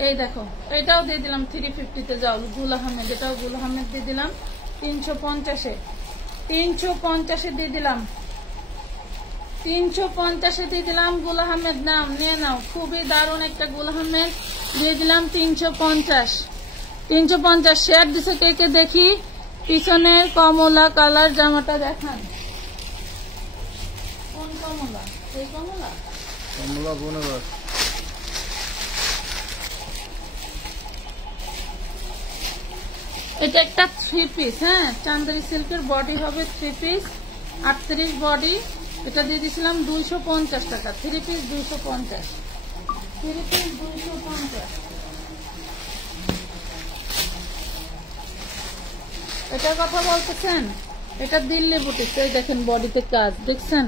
এই দেখো, এটাও দিয়ে দিলাম 350-তে। যাও গুল আহমেদ, এটাও গুল আহমেদ দিয়ে দিলাম 350-এ। 350 দিয়ে দিলাম, 350 দিয়ে দিলাম। গুল আহমেদ নাম নিয়ে নাও, খুবই দারুণ একটা গুল আহমেদ দিয়ে দিলাম 350। 350 শেয়ার দিছে কে কে দেখি? পিছনের কমলা কালার জামাটা দেখান। কোন কমলা? এই কমলা, কমলা বনবাস। এটা একটা 3 পিস, হ্যাঁ চান্দেরি সিল্কের বডি হবে 3 পিস, 38 বডি। এটা দিয়ে দিয়েছিলাম 250 টাকা। 3 পিস 250, 3 পিস 250। এটার কথা বলতেছেন? এটা দিল্লি বুটিক্স। এই দেখেন বডিতে কাজ দেখছেন,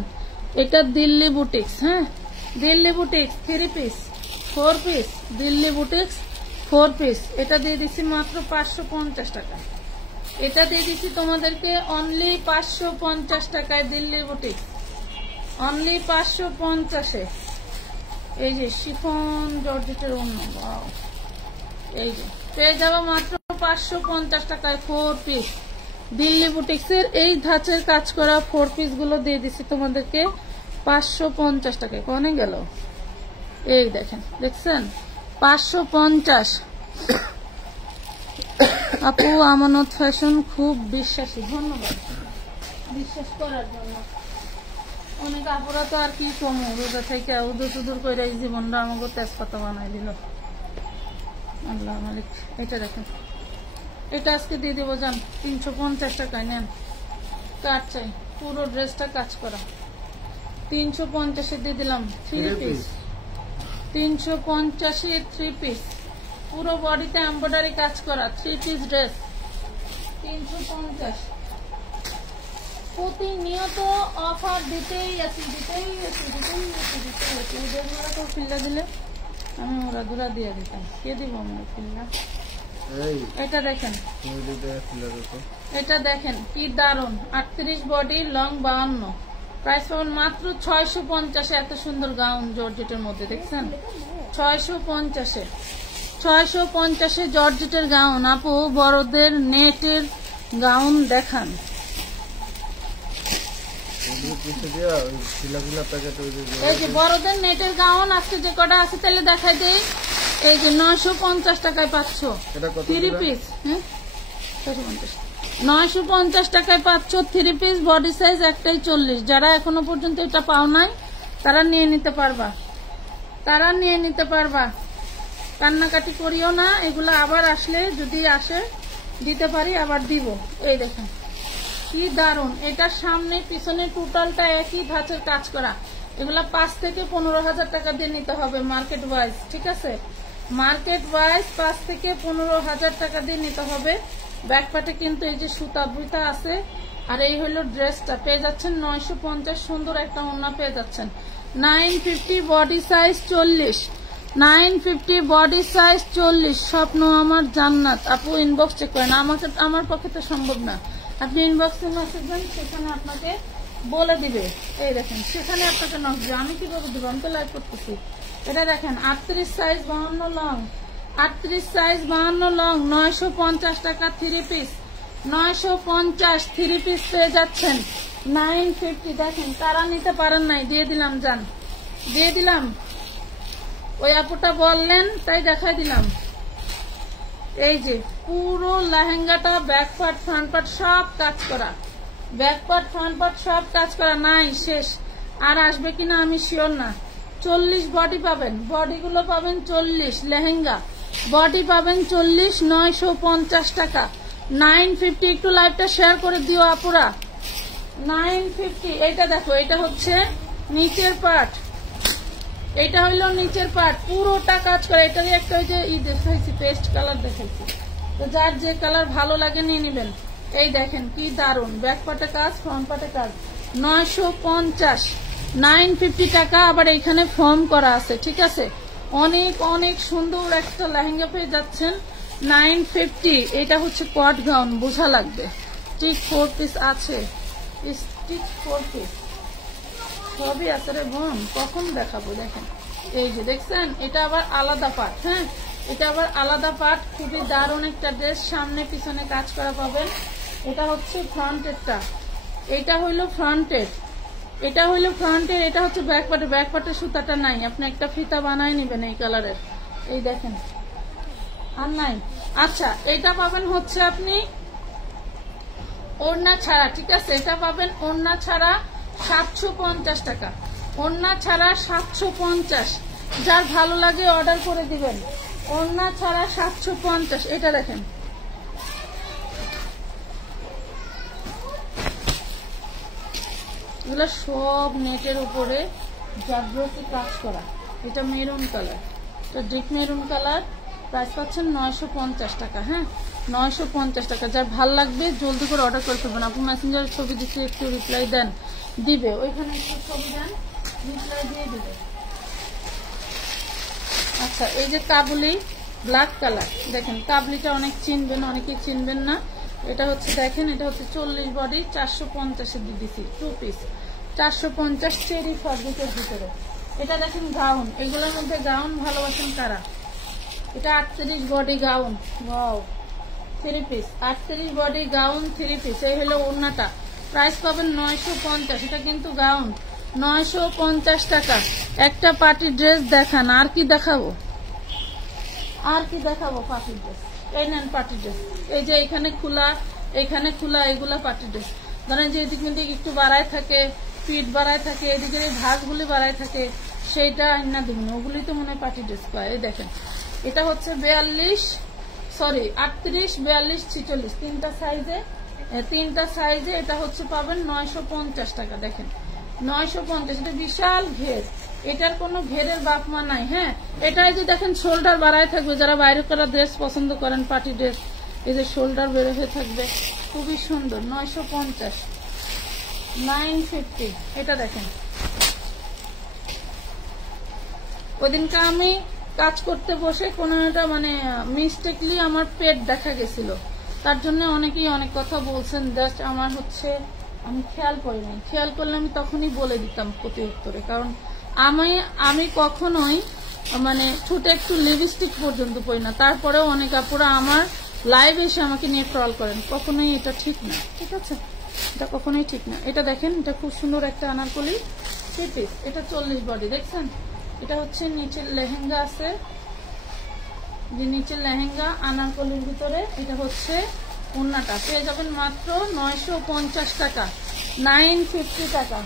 এটা দিল্লি বুটিক্স। হ্যাঁ Delhi boutiques 3 piece 4 piece, Delhi boutiques 4 piece. এটা দিয়ে দিচ্ছি মাত্র 550 টাকা। এটা দিয়ে দিচ্ছি তোমাদেরকে অনলি 550 টাকায়, দিল্লি বুটিক্স অনলি 550-এ। এই যে শিফন জর্জেটের অন্য, এই যে পেয়ে যাবো মাত্র 550 টাকায় 4 পিস দিল্লি বুটিক্সের এই ধাঁচের কাজ করা 4 পিস গুলো দিয়ে দিচ্ছি তোমাদেরকে 550 টাকায়। কোনে গেল? এই দেখেন, দেখছেন 550। আপু আমানত ফ্যাশন খুব বিশ্বাসী, ধন্যবাদ বিশ্বাস করার জন্য। অনেক আপুরা তো আর কি কমু, রোজা থেকে উদুর সুদূর করে এই জীবনটা আমাকে তেজপাতা বানাই দিল। আল্লাহ মালিক। এটা দেখেন, এটা আজকে দিয়ে দেবো যান 350 টাকায়। নেন কাট চাই, পুরো ড্রেসটা কাজ করা 350 দিয়ে দিলাম। 3 পিস 350 3 পিস, পুরো বডিতে এমব্রয়ডারি কাজ করা 3 পিস ড্রেস 350। প্রতিনিয়ত অফার দিতেই আছি, দিতেই আছি, দিতেই আছি, দিতেই আছি। ওদের তো ফিল্লা দিলে আমি ওরা দুরা দিয়ে দিতাম, কে দিব আমার ফিল্লা? এটা দেখেন, এটা দেখেন কি দারুন। 38 বডি, লং 52, প্রাইস পাবেন মাত্র 650-এ। এত সুন্দর গাউন জর্জেটের মধ্যে দেখছেন, 650-এ। 650-এ জর্জেটের গাউন। আপু বড়দের নেটের গাউন দেখান। এই যে বড়দের নেটের গাউন আজকে যে কটা আছে তাহলে দেখাই দেই। এই যে 950 টাকায় পাচ্ছ 3 পিস। 950 টাকায় পাচ্ছ 3 পিস, বডি সাইজ একটাই 40। যারা এখনো পর্যন্ত এটা পাও নাই তারা নিয়ে নিতে পারবা, কান্নাকাটি করিও না। এগুলো আবার আসলে যদি আসে দিতে পারি, আবার দিব। এই দেখেন কি দারুন, এটা সামনে পিছনে টোটালটা একই ধাঁচের কাজ করা। এগুলা 5 থেকে 15,000 টাকা দিয়ে নিতে হবে মার্কেট ওয়াইজ, ঠিক আছে? মার্কেট ওয়াইজ 5 থেকে 15,000 টাকা দিয়ে নিতে হবে। ব্যাকপাটে কিন্তু এই যে সুতা বুইতা আছে। আর এই হলো ড্রেসটা, পেয়ে যাচ্ছেন 950। সুন্দর একটা ওড়না পেয়ে যাচ্ছেন। 950 বডি সাইজ 40, 950 বডি সাইজ 40। স্বপ্ন আমার জান্নাত। আপু ইনবক্স চেক করেন, আমার পক্ষে তো সম্ভব না। আপনি ইনবক্সে মেসেজ দেন, সেখানে আপনাকে বলে দিবে। এই দেখেন সেখানে আপনাকে নক দিবে, আমি কিভাবে দিব? আমি তো লাইভ করতেছি। এটা দেখেন 38 সাইজ 52 লং, 38 সাইজ 52 লং, 950 টাকা 3 পিস। 950 3 পিস পেয়ে যাচ্ছেন 950। দেখেন তারা নিতে পারেন নাই, দিয়ে দিলাম, যান দিয়ে দিলাম। ওই আপুটা বললেন তাই দেখাই দিলাম। এই যে পুরো লেহেঙ্গাটা ব্যাক পার্ট ফ্রন্ট পার্ট সব কাজ করা, ব্যাক পার্ট ফ্রন্ট পার্ট সব কাজ করা। নাই শেষ, আর আসবে কিনা আমি শিওর না। 40 বডি পাবেন, বডিগুলো পাবেন 40। লেহেঙ্গা বডি পাবেন 40, 950 টাকা 950। একটু লাইভটা শেয়ার করে দিও আপুরা। 950। এটা দেখো, এটা হচ্ছে নিচের পার্ট, এটা হইলো নিচের পার্ট, পুরোটা কাজ করে। এটারই একটা ওই যে দেখাইছি পেস্ট কালার দেখাইছি, তো যার যে কালার ভালো লাগে নিয়ে নেবেন। এই দেখেন কি দারুন, ব্যাক পার্টে কাজ ফ্রন্ট পার্টে কাজ। 950, 950 টাকা। আবার এখানে ফর্ম করা আছে, ঠিক আছে? অনেক অনেক সুন্দর একটা লেহেঙ্গা পেয়ে যাচ্ছেন 950। এটা হচ্ছে কট গাউন, বোঝা লাগবে। স্টিচ 4 পিস আছে, স্টিচ 4 পিস সবই আছে রে বোন, কখন দেখাবো? দেখেন এই যে দেখছেন, এটা আবার আলাদা পার্ট। হ্যাঁ, এটা আবার আলাদা পার্ট। খুবই দারুণ একটা ড্রেস, সামনে পিছনে কাজ করা পাবেন। এটা হচ্ছে ফ্রন্টেরটা, এটা হইলো ফ্রন্টের, এটা হইলো ফ্রন্টের। এটা হচ্ছে ব্যাক পার্টে, ব্যাক পার্টের সুতাটা নাই, আপনি একটা ফিতা বানায় নিবেন এই কালারের। এই দেখেন আর নাই। আচ্ছা, এটা পাবেন হচ্ছে আপনি ওড়না ছাড়া, ঠিক আছে? এটা পাবেন ওড়না ছাড়া 750 টাকা, ওড়না ছাড়া 750। যার ভালো লাগে অর্ডার করে দিবেন। ওড়না ছাড়া 750। এটা দেখেন, এগুলো সব নেটের উপরে জাগ্রতি কাজ করা। এটা মেরুন কালার, এটা ডিপ মেরুন কালার। প্রাইস পাচ্ছেন 950 টাকা। হ্যাঁ, 950 টাকা। যার ভাল লাগবে জলদি করে অর্ডার করে ফেলবেন। আপনি মেসেঞ্জারে ছবি দিচ্ছে, একটু রিপ্লাই দেন, দিবে। ওইখানে একটু ছবি দেন, রিপ্লাই দিয়ে দিবে। আচ্ছা, এই যে কাবুলি ব্ল্যাক কালার, দেখেন কাবলিটা অনেক চিনবেন, অনেকে চিনবেন না। এটা হচ্ছে দেখেন, এটা হচ্ছে 40 বডি, 450 দিয়েছি 2 পিস, 450 চেরি ফ্যাব্রিকের ভিতরে। এটা দেখেন গাউন, এগুলোর মধ্যে গাউন ভালোবাসেন কারা? এটা 38 body gown, wow 3 piece, 38 body gown 3 piece. এই হলো ওড়নাটা, প্রাইস পাবেন 950। এটা কিন্তু গাউন, 950 টাকা। একটা পার্টি ড্রেস দেখান, আর কি দেখাবো? আর কি দেখাবো? পার্টি ড্রেস, এই নেন পার্টি ড্রেস। এই যে এখানে খোলা, এখানে খোলা, এগুলা পার্টি ড্রেস। ধরেন যে এদিক মেদিক একটু বাড়ায় থাকে, পিঠ বাড়ায় থাকে, এদিকে এই ভাঁজগুলি বাড়ায় থাকে, সেইটা আইনা দিবেন। ওগুলি তো মনে হয় পার্টি ড্রেস পায়। এই দেখেন, এটা হচ্ছে 38, 46, 46, তিনটা সাইজে। এটা হচ্ছে পাবেন 950 টাকা। দেখেন 950। এটা বিশাল ঘের, এটার কোনো ঘেরের বাপমা নাই। হ্যাঁ, এটাই যে দেখেন শোল্ডার বাড়ায় থাকবে। যারা বাইরে করা ড্রেস পছন্দ করেন, পার্টি ড্রেস, এই যে শোল্ডার বের হয়ে থাকবে, খুবই সুন্দর। 950, 950। এটা দেখেন, ওইদিনকে আমি কাজ করতে বসে কোনো একটা মানে মিস্টেকলি আমার পেট দেখা গেছিল, তার জন্য অনেকেই অনেক কথা বলছেন। জাস্ট আমার হচ্ছে আমি খেয়াল করি নাই, খেয়াল করলে আমি তখনই বলে দিতাম প্রতি উত্তরে। কারণ আমি কখনোই মানে ঠোঁটে একটু লিপস্টিক পর্যন্ত পরি না, তারপরেও অনেক আপুরা আমার লাইভ এসে আমাকে নিয়ে ট্রল করেন। কখনোই এটা ঠিক না, ঠিক আছে, এটা কখনোই ঠিক না। এটা দেখেন, এটা খুব সুন্দর একটা আনারকলি থ্রি পিস, এটা 40 বডি, দেখছেন? এটা হচ্ছে নিচের লেহেঙ্গা আছে, যে নিচের লেহেঙ্গা আনারকলির ভিতরে। এটা হচ্ছে ওড়নাটা, পেয়ে যাবেন মাত্র 950 টাকা, 950 টাকা।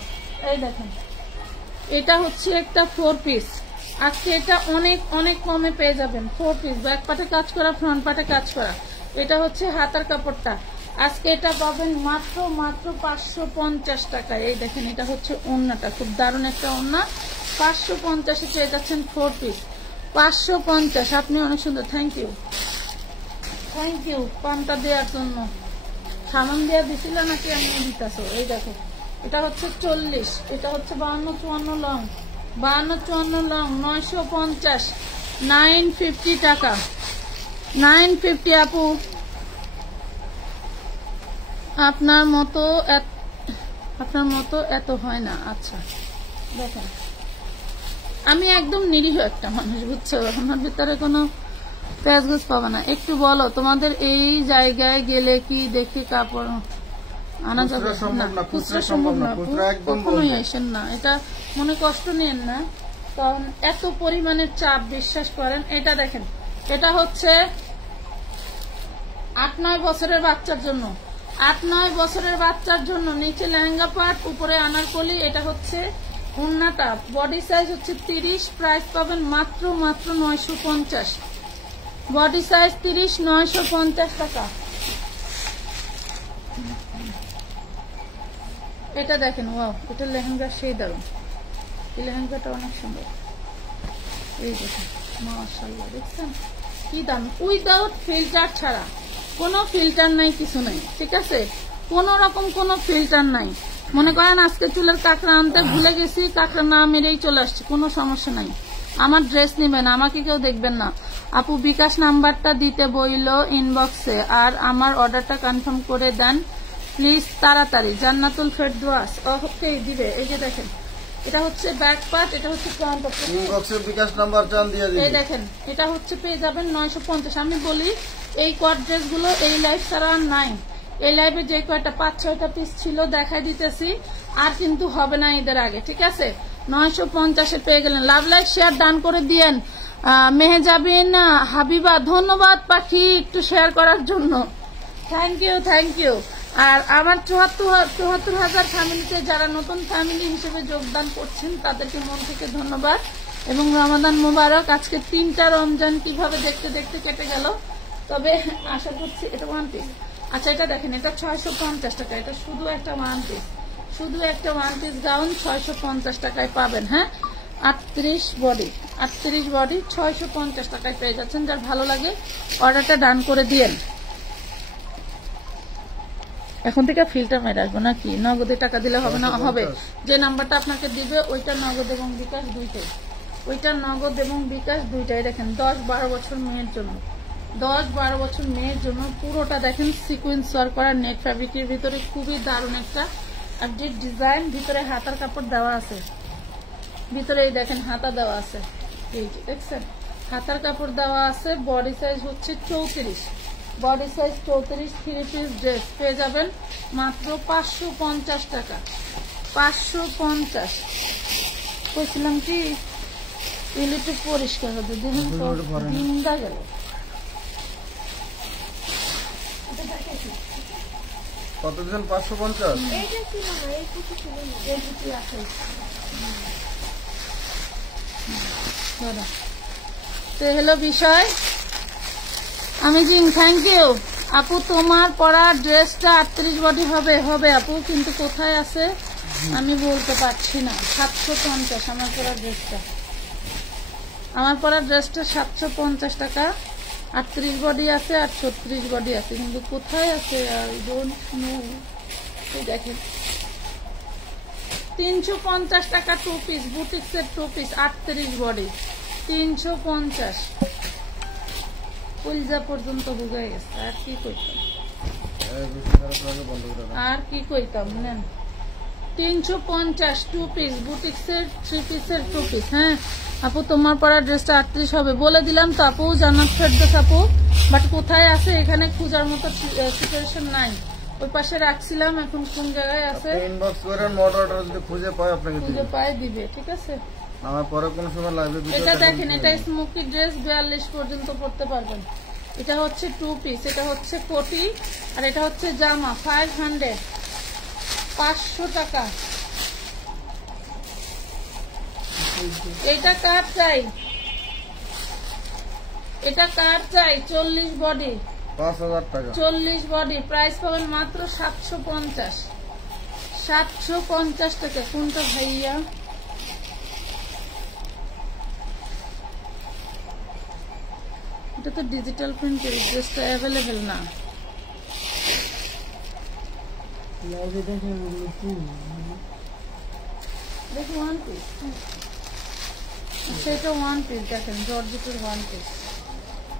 এই দেখেন, এটা হচ্ছে একটা 4 পিস। আজকে এটা অনেক অনেক কমে পেয়ে যাবেন। 4 পিস, ব্যাক পাটে কাজ করা, ফ্রন্ট পাটে কাজ করা। এটা হচ্ছে হাতার কাপড়টা, আজকে এটা পাবেন মাত্র 550 টাকা। এই দেখেন, এটা হচ্ছে ওড়নাটা, খুব দারুণ একটা ওড়না। 550-এ পেয়ে যাচ্ছেন 4 পিস, 550। আপনি অনেক সুন্দর, থ্যাংক ইউ, থ্যাংক ইউ পানটা দেওয়ার জন্য। সামান দেওয়া দিছিল নাকি আমি দিতেছ? এই দেখো, এটা হচ্ছে 40, এটা হচ্ছে 52-54 লং, 52-54 লং, 950, 950 টাকা, 950। আপু আপনার মতো এত হয় না। আচ্ছা দেখেন, আমি একদম নিরীহ একটা মানুষ, বুঝছো? আমার ভিতরে কোনো প্যাচগোজ পাবে না। একটু বলো, তোমাদের এই জায়গায় গেলে কি দেখি কাপড় আনা যাবে? না, খুচরা সম্ভব না, কখনোই আসেন না। এটা মনে কষ্ট নেন না, কারণ এত পরিমাণের চাপ, বিশ্বাস করেন। এটা দেখেন, এটা হচ্ছে 8-9 বছরের বাচ্চার জন্য, 8-9 বছরের বাচ্চার জন্য। নিচে লেহেঙ্গা পাট, উপরে আনারকলি। এটা হচ্ছে ওড়নাটা, বডি সাইজ হচ্ছে 30, প্রাইস পাবেন মাত্র 950। বডি সাইজ 30, 950 টাকা। এটা দেখেন, ওয়াও, এটা লেহেঙ্গা সেই দারুন, এই লেহেঙ্গাটা অনেক সুন্দর। এই দেখেন, মাশাআল্লাহ, দেখছেন কি দাম? উইদাউট ফিল্টার ছাড়া, কোনো ফিল্টার নাই, কিছু নাই, ঠিক আছে? কোন রকম কোনো ফিল্টার নাই। মনে করেন আজকে চুলের কাঁকড়া আনতে ভুলে গেছি, কাঁকড়া না মেরেই চলে আসছে, কোনো সমস্যা নাই। আমার ড্রেস নেবেন, আমাকে কেউ দেখবেন না। আপু বিকাশ নাম্বারটা দিতে বইল ইনবক্সে, আর আমার অর্ডারটা কনফার্ম করে দেন প্লিজ তাড়াতাড়ি। জান্নাতুল ফেরদৌস, ওকে দিবে। এই যে দেখেন, এটা হচ্ছে ব্যাক পার্ট, এটা হচ্ছে ফ্রন্ট পার্ট। ইনবক্সে বিকাশ নাম্বার চান দিয়ে দিন। এই দেখেন, এটা হচ্ছে পেয়ে যাবেন 950। আমি বলি এই কোয়ার ড্রেসগুলো এই লাইভ ছাড়া আর নাই। এই লাইভে যে কয়টা 5-6টা পিস ছিল দেখাই দিতেছি, আর কিন্তু হবে না ঈদের আগে, ঠিক আছে? 950-এ পেয়ে গেলেন। লাভ লাইক শেয়ার ডান করে দিয়েন। মেহেজাবিন হাবিবা, ধন্যবাদ পাখি একটু শেয়ার করার জন্য, থ্যাংক ইউ, থ্যাংক ইউ। আর আমার 74,000 ফ্যামিলিতে যারা নতুন ফ্যামিলি হিসেবে যোগদান করছেন তাদেরকে মন থেকে ধন্যবাদ এবং রমাদান মোবারক। আজকে 3টা রমজান কিভাবে দেখতে দেখতে কেটে গেল। তবে আশা করছি এটা 1 পিস। আচ্ছা, এটা দেখেন, এটা 650 টাকা। এটা শুধু একটা 1 পিস, শুধু একটা 1 পিস গাউন 650 টাকায় পাবেন। হ্যাঁ, 38 বডি, 38 বডি 650 টাকায় পেয়ে যাচ্ছেন। যার ভালো লাগে অর্ডারটা ডান করে দিয়েন। এখন থেকে ফিল্টার মেরে আসবো নাকি? নগদে টাকা দিলে হবে না? হবে। যে নাম্বারটা আপনাকে দিবে ওইটা নগদ এবং বিকাশ দুইটাই, ওইটা নগদ এবং বিকাশ দুইটাই। দেখেন, 10-12 বছর মেয়ের জন্য, 10-12 বছর মেয়ের জন্য পুরোটা দেখেন সিকুয়েন্স ওয়ার্ক করা নেট ফ্যাব্রিকের ভিতরে, খুবই দারুণ একটা আপডেট ডিজাইন। ভিতরে হাতার কাপড় দেওয়া আছে, ভিতরে এই দেখেন হাতা দেওয়া আছে, এই যে দেখছেন হাতার কাপড় দেওয়া আছে। বডি সাইজ হচ্ছে 34, বডি সাইজ 34। 3 পিস ড্রেস পেয়ে যাবেন মাত্র 550 টাকা, 550। বলছিলাম কি একটু পরিষ্কার হতে দেখুন, দিনটা গেল। কত দিন? 550। তো হলো বিষয়। আমি জিন, থ্যাংক ইউ আপু। তোমার পরা ড্রেসটা 38 বডি হবে? হবে আপু, কিন্তু কোথায় আছে আমি বলতে পারছি না। 750 আমার পরা ড্রেসটা, আমার পরা ড্রেসটা 750 টাকা। 38 বডি আছে আর 36 বডি আছে, কিন্তু কোথায় আছে আই ডোন্ট নো। দেখেন 350 টাকা 2 পিস, বুটিক্সের 2 পিস, 38 বডি 350। কলজা পর্যন্ত হুগাই গেছে, আর কি করতাম। বন্ধ করে দাও। আর কি কইতাম নেন 350 টু পিস বুটিক্সের 3 পিসের 2 পিস। হ্যাঁ আপু তোমার পরা ড্রেসটা 38 হবে বলে দিলাম তো আপু, জানাত ফেরদৌস আপু, বাট কোথায় আছে এখানে খোঁজার মতো সিচুয়েশন নাই। ওই পাশে রাখছিলাম, এখন কোন জায়গায় আছে ইনবক্স করেন, মোট অর্ডার যদি খুঁজে পায় আপনাকে দিবে। খুঁজে পায় দিবে, ঠিক আছে। আমার পরে কোন সময় লাইভে ভিডিও এটা দেখেন, এটা স্মোকি ড্রেস 42 পর্যন্ত পড়তে পারবেন। এটা হচ্ছে 2 পিস, এটা হচ্ছে কোটি, আর এটা হচ্ছে জামা 500 500 টাকা। এটা কার চাই, এটা কার চাই? 40 বডি 5000 টাকা। 40 বডি প্রাইস পাবেন মাত্র 750 750 টাকা। কোনটা ভাইয়া? এটা তো ডিজিটাল প্রিন্টের, ড্রেসটা অ্যাভেলেবেল না। দেখি ওয়ান পিস, সেটা ওয়ান পিস দেখেন, জর্জেটের ওয়ান পিস।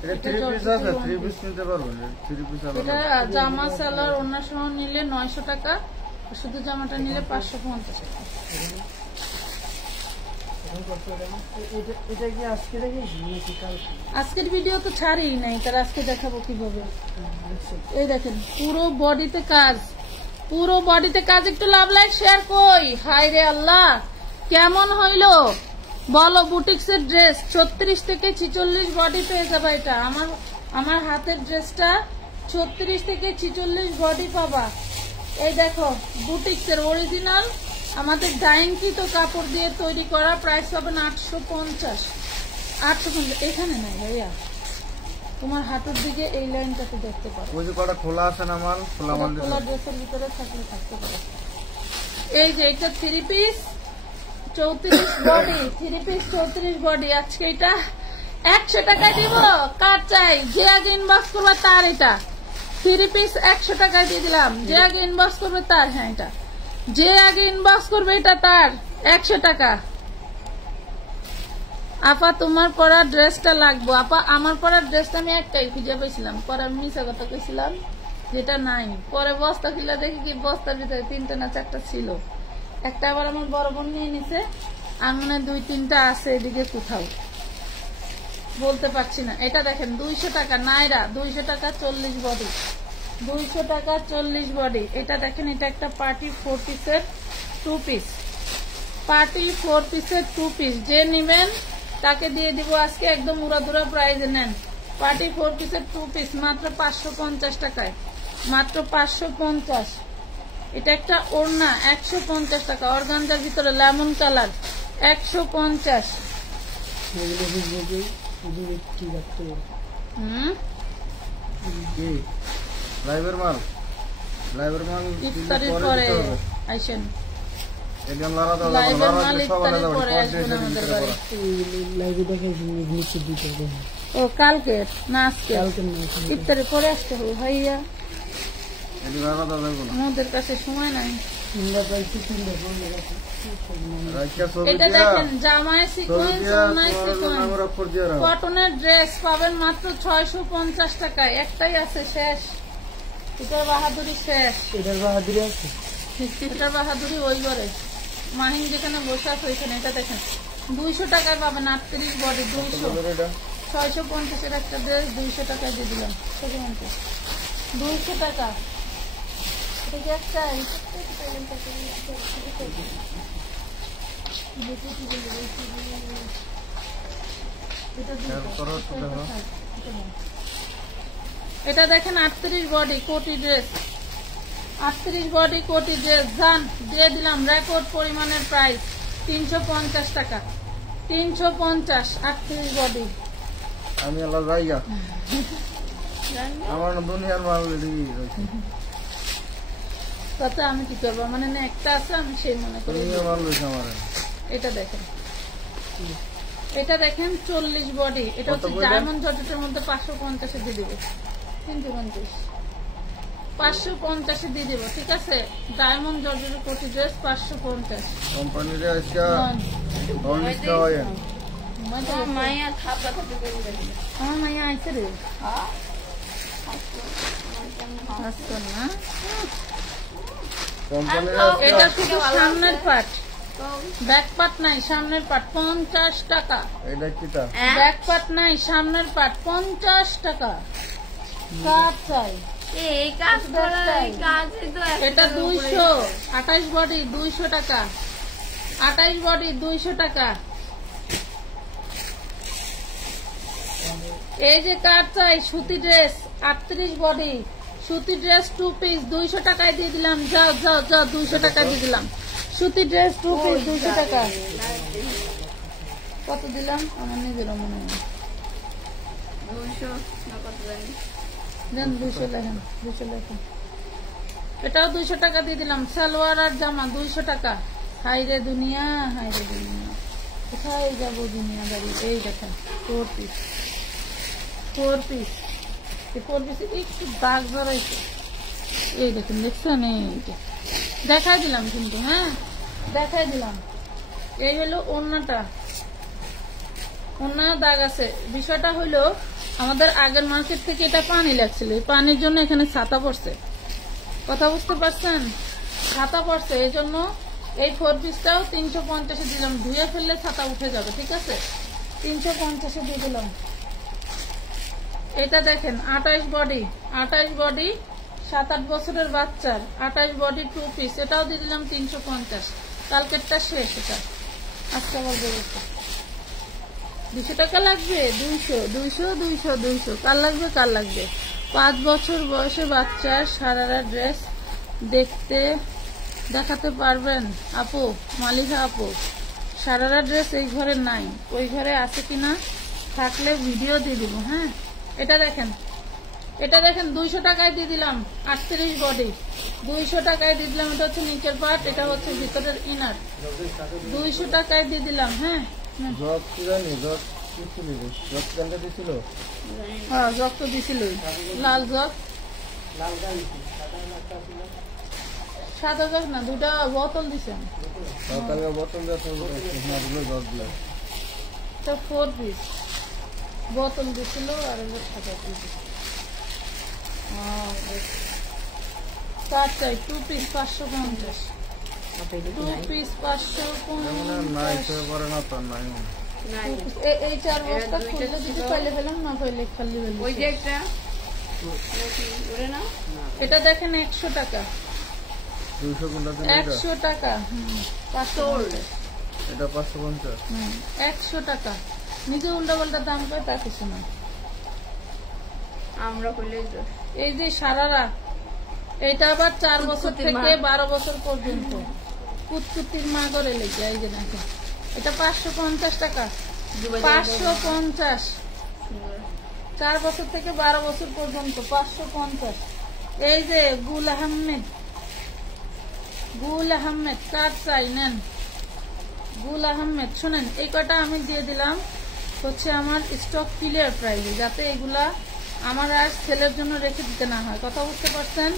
এটা 3 পিস আছে, 3 পিস নিতে পারবেন। 3 পিস এটা জামা সালোয়ার ওড়না সহ নিলে 900 টাকা, শুধু জামাটা নিলে 550 টাকা। আজকের ভিডিও তো ছাড়ি নাই, তার আজকে দেখাবো কিভাবে। এই দেখেন পুরো বডিতে কাজ, পুরো বডিতে কাজ। একটু লাভ লাইক শেয়ার কই। হাই রে আল্লাহ, কেমন হইলো বলো? বুটিক্সের ড্রেস 34 থেকে 46 বডি পেয়ে যাবে। এটা আমার হাতের ড্রেসটা 36 থেকে 46 বডি পাবা। এই দেখো বুটিক্সের অরিজিনাল আমাদের ডাইংকৃত কাপড় দিয়ে তৈরি করা, প্রাইস পাবেন 850 850। এখানে নাই ভাইয়া, তোমার হাতের দিকে এই লাইনটাতে দেখতে পারো। ওই যে কটা খোলা আছে না মাল, খোলা মাল খোলা ড্রেসের ভিতরে থাকতে পারে। এই যে এটা 3 পিস 34 বডি, 3 পিস 34 বডি। আজকে এটা 100 টাকায় দিব। কার চাই? যে আগে ইনবক্স করবে তার। এটা 3 পিস 100 টাকায় দিয়ে দিলাম। যে আগে ইনবক্স করবে তার। হ্যাঁ এটা যে আগে ইনবক্স করবে এটা তার 100 টাকা। আপা তোমার পরা ড্রেসটা লাগবো। আপা আমার পরা ড্রেসটা আমি একটাই খুঁজে পেয়েছিলাম, পরে আমি মিশা কথা কইছিলাম যেটা নাই। পরে বস্তা খুলে দেখি কি বস্তার ভিতরে 3টা না 4টা ছিল। একটা আবার আমার বড় বোন নিয়ে নিছে, আর মনে 2-3টা আছে এদিকে কোথাও, বলতে পারছি না। এটা দেখেন 200 টাকা নাইরা, 200 টাকা 40 বডি, 200 টাকা 40 বডি। এটা দেখেন, এটা একটা পার্টি 4 পিসের 2 পিস, পার্টি 4 পিসের 2 পিস। যে নিবেন তাকে দিয়ে দিব আজকে একদম উড়াদুরা প্রাইজে। নেন পার্টি 4 পিসের 2 পিস মাত্র 550 টাকায়, মাত্র 550। এটা একটা ওড়না 150 টাকা, অর্গানজার ভিতরে লেমন কালার 150। লাইভের মাল, লাইভের মাল ইফতারের পরে আইসেন। একদম লারা দাও, লাইভের মাল ইফতারের পরে আসবেন আমাদের বাড়ি। লাইভে দেখে নিচে দিতে হবে। ও কালকে না আজকে? ইফতারের পরে আসতে হবে ভাইয়া, এটি লারা দাও দেখুন। আমাদের কাছে সময় নাই। রাইকা ছবি এটা দিয়া, দেখেন জামায় সিকোয়েন্স, ওড়নায় সিকোয়েন্স, নামের অক্ষর দিয়া রাখো। কটনের ড্রেস পাবেন মাত্র 650 টাকায়। একটাই আছে, শেষ। এটার বাহাদুরি শেষ। এটার বাহাদুরি আছে, এটার বাহাদুরি ওই ঘরে মাহিন যেখানে বসে আছে ওইখানে। এটা দেখেন 200 টাকায় পাবেন 38 বডি, 200 এটা 650 এর একটা ড্রেস 200 টাকায় দিয়ে দিলাম। 200 টাকা। এটা একটাই এটা দেখেন 38 বডি কোটি ড্রেস, 38 বডি কোটি ড্রেস। জান দিয়ে দিলাম রেকর্ড পরিমাণের প্রাইস 350 টাকা, 350 38 বডি। আমি আল্লাহ জায়গা আমার দুনিয়ার মাল রেডি রয়েছে। তাতে আমি কি করবো, মানে না একটা আছে আমি সেই মনে করি। দুনিয়ার মাল রয়েছে আমার। এটা দেখেন, এটা দেখেন 40 বডি। এটা হচ্ছে ডায়মন্ড জর্জেটের মধ্যে 550 দিয়ে দিব, 350 550 দিয়ে দিব। ঠিক আছে, ডায়মন্ড জর্জেটের কোটি ড্রেস 550। কোম্পানির আজকে অনেক হয়। মায়া খাপা খাপা করে দেবে। আমার মাইয়া আইছে রে। আসতো না। কোম্পানির এটা শুধু সামনের পাট, ব্যাক পাট নাই, সামনের পাট 50 টাকা। এটা কিটা? ব্যাক পাট নাই, সামনের পাট 50 টাকা। কাজ চাই। এই কাজ করার এই কাজে তো এটা 200, 28 বডি 200 টাকা, 28 বডি 200 টাকা। এই যে কাজ চাই সুতি ড্রেস 38 বডি, সুতি ড্রেস 2 পিস 200 টাকায় দিয়ে দিলাম। যাও যাও যাও, 200 টাকায় দিয়ে দিলাম। সুতি ড্রেস 2 পিস 200 টাকা। কত দিলাম আমার নিজেরও মনে নেই। 200 না কত জানি। দেন 200 লেখেন, 200 লেখেন। এটাও 200 টাকা দিয়ে দিলাম। সালোয়ার আর জামা 200 টাকা। হাইরে দুনিয়া, হাইরে দুনিয়া, কোথায় যাবো দুনিয়াদারি। এই দেখেন 4 পিস, 4 পিস, এই 4 পিসে একটু দাগ ধরাইছে। এই দেখেন, দেখছেন? এই যে দেখাই দিলাম কিন্তু, হ্যাঁ দেখাই দিলাম। এই হলো ওড়নাটা, ওড়না দাগ আছে। বিষয়টা হলো আমাদের আগের মার্কেট থেকে এটা পানি লাগছিল, এই পানির জন্য এখানে ছাতা পড়ছে। কথা বুঝতে পারছেন? ছাতা পড়ছে, এই জন্য এই 4 পিসটাও 350 দিলাম। ধুয়ে ফেললে ছাতা উঠে যাবে, ঠিক আছে? 350 দিয়ে দিলাম। এটা দেখেন 28 বডি, 28 বডি 7-8 বছরের বাচ্চার 28 বডি 2 পিস, এটাও দিয়ে দিলাম 350। কালকেরটা শেষ, এটা আজকে আবার বেরোচ্ছে। 200 টাকা লাগবে, 200 200 200 200। কার লাগবে? কার লাগবে? 5 বছর বয়সে বাচ্চার সারারা ড্রেস দেখাতে পারবেন আপু? মালিকা আপু, সারারা ড্রেস এই ঘরে নাই, ওই ঘরে আছে কিনা, থাকলে ভিডিও দিয়ে দিব। হ্যাঁ, এটা দেখেন, এটা দেখেন 200 টাকায় দিয়ে দিলাম। 38 বডি 200 টাকায় দিয়ে দিলাম। এটা হচ্ছে নিচের পার্ট, এটা হচ্ছে ভিতরের ইনার। 200 টাকায় দিয়ে দিলাম। হ্যাঁ, জব কি জানি, জব কি ছিল? জব জানতে দিছিল? হ্যাঁ জগ তো দিছিল, লাল জগ, সাদা জগ না, 2টা বোতল দিছেন। সকালে বোতল দেওয়া জব দিলাম। 4 পিস বোতল দিছিল আর সাদা পিস। কার চাই? 2 পিস 550, 2 পিস 550। পরে না তো নাই। এই 4 বস্তা খুললে যদি পাইলে পেলাম, না পাইলে খালি ওই যে একটা ওরে না, এটা দেখেন 100 টাকা, 200 কোনটা? 100 টাকা। 550, এটা 550। 100 টাকা। নিজে উল্টা পাল্টা দাম করে তা কিছু না। আমরা হলেই তো এই যে সারারা, এটা আবার 4 বছর থেকে 12 বছর পর্যন্ত কুতকুতির মা করে লেগে। এই যে দেখেন, এটা 550 টাকা, 550। 4 বছর থেকে 12 বছর পর্যন্ত 550। এই যে গুল আহমেদ, গুল আহমেদ কার চাই নেন। গুল আহমেদ শুনেন, এই কটা আমি দিয়ে দিলাম হচ্ছে আমার স্টক ক্লিয়ার প্রাইসে, যাতে এগুলা আমার আর সেলের জন্য রেখে দিতে না হয়। কথা বুঝতে পারছেন?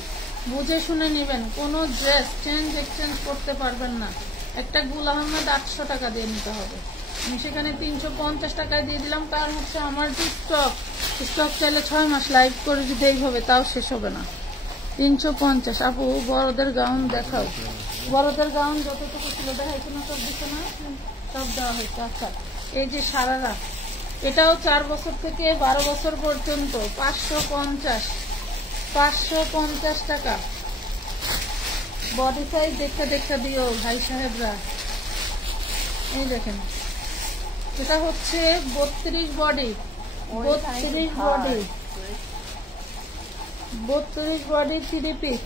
বুঝে শুনে নিবেন, কোনো ড্রেস চেঞ্জ এক্সচেঞ্জ করতে পারবেন না। একটা গুল আহমেদ 800 টাকা দিয়ে নিতে হবে, আমি সেখানে 350 টাকায় দিয়ে দিলাম। কারণ হচ্ছে আমার যে স্টক চাইলে 6 মাস লাইভ করে যদি এইভাবে, তাও শেষ হবে না। 350। আপু বড়দের গাউন দেখাও। বড়দের গাউন যতটুকু ছিল দেখাইছে না, সব দিচ্ছে না, সব দেওয়া হয়েছে। আচ্ছা, এই যে সারারা, এটাও 4 বছর থেকে 12 বছর পর্যন্ত 550, 550 টাকা। বডি সাইজ দেখতে দিও ভাই সাহেবরা। এই দেখেন, এটা হচ্ছে 32 body, 32 body, 32 body 3 piece,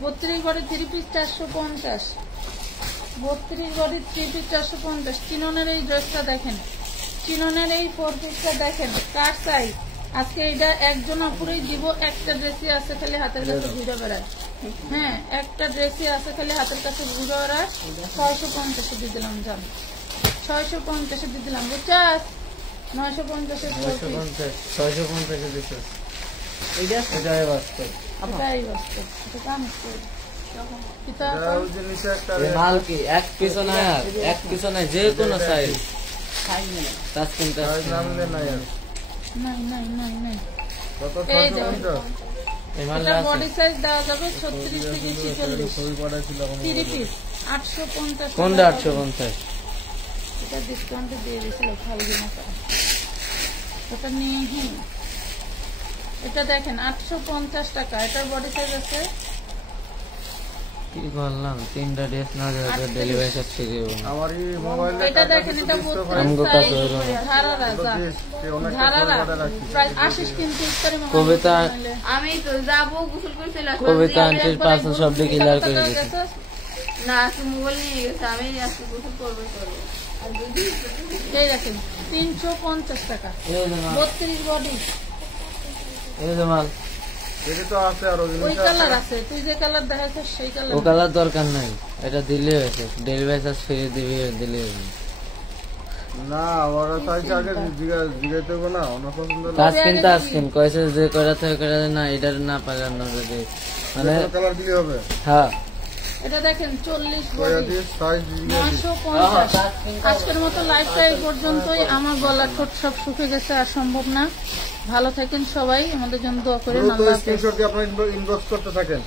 32 body 3 piece 450, 32 body 3 piece 450। চিননের এই ড্রেসটা দেখেন, চিননের এই 4 পিসটা দেখেন, কার চাই? আজকে এটা একজন আপুরেই দিব। একটা ড্রেসই আছে খালি হাতের কাছে ঘুরে বেড়ায়। হ্যাঁ, একটা ড্রেসই আছে খালি হাতের কাছে ঘুরে বেড়ায়। 650 দিয়ে দিলাম, যান 650 দিয়ে দিলাম। বুঝছাস? 950 650 দিছে। এটাই বাস্তব। এটাই বাস্তব, এটা কাম করে। এটা ওই যে নিচে একটা মাল কি এক পিস না, এক পিস না, যে কোনো সাইজ টাচ কিনতে নাম দে না আর নাই নাই নাই নাই। কত এই দেখো, 650 এই মাল এটা আছে বডি সাইজ দেওয়া যাবে 36 থেকে 46 ছবি পাঠাইছিল 3 পিস 850 কোনটা টাকা। 850? এটা ডিসকাউন্টে দিয়ে দিয়েছিল ফালগুনা টাকা। এটা নিয়ে এটা দেখেন 850 টাকা। এটার বডি সাইজ আছে কি করলাম 3টা ড্রেস না দেওয়া ডেলিভারি চার্জ ফ্রি দেব না। আমার এই মোবাইলে এটা দেখেন এটা আমগো কাছে হলো না। ধারারা যা ধারারা প্রাইস 80 কিন্তু ইফতারি মামা কবিতা আমি তো যাবো গোসল করতে কবিতা আন্টির পার্সেল সব ক্লিয়ার করে দিয়েছে। না আজকে মোবাইল নিয়ে গেছে, আমি আজকে গোসল করবো। আর যদি এই দেখেন 350 টাকা এই যে মাল 32 বডি। এই যে মাল এটা তো আছে আর ওই কালার আছে, তুই যে কালার দেখাচ্ছিস সেই কালার। ও কালার দরকার নাই, এটা দিলে হয়েছে ডেলিভারি চার্জ ফ্রি দিবি দিলে হবে। না ওরা চাইছে আগে জিগাইতে হবে না অন্য পছন্দ না টাচস্ক্রিন টাচস্ক্রিন কয়েছে যে কয়টা থেকে কয়টা না এটা না পারলাম না যদি মানে কালার দিলে হবে হ্যাঁ এটা দেখেন 40 কয়টা বডি দিয়ে সাইজ দিয়ে 950। আজকের মতো লাইভটা এই পর্যন্তই। আমার গলা ঠোঁট সব শুকে গেছে, আর সম্ভব না। ভালো থাকেন সবাই, আমাদের জন্য দোয়া করেন। দ্রুত আল্লাহ হাফেজ। স্ক্রিনশট দিয়ে আপনারা ইনবক্স করতে থাকেন।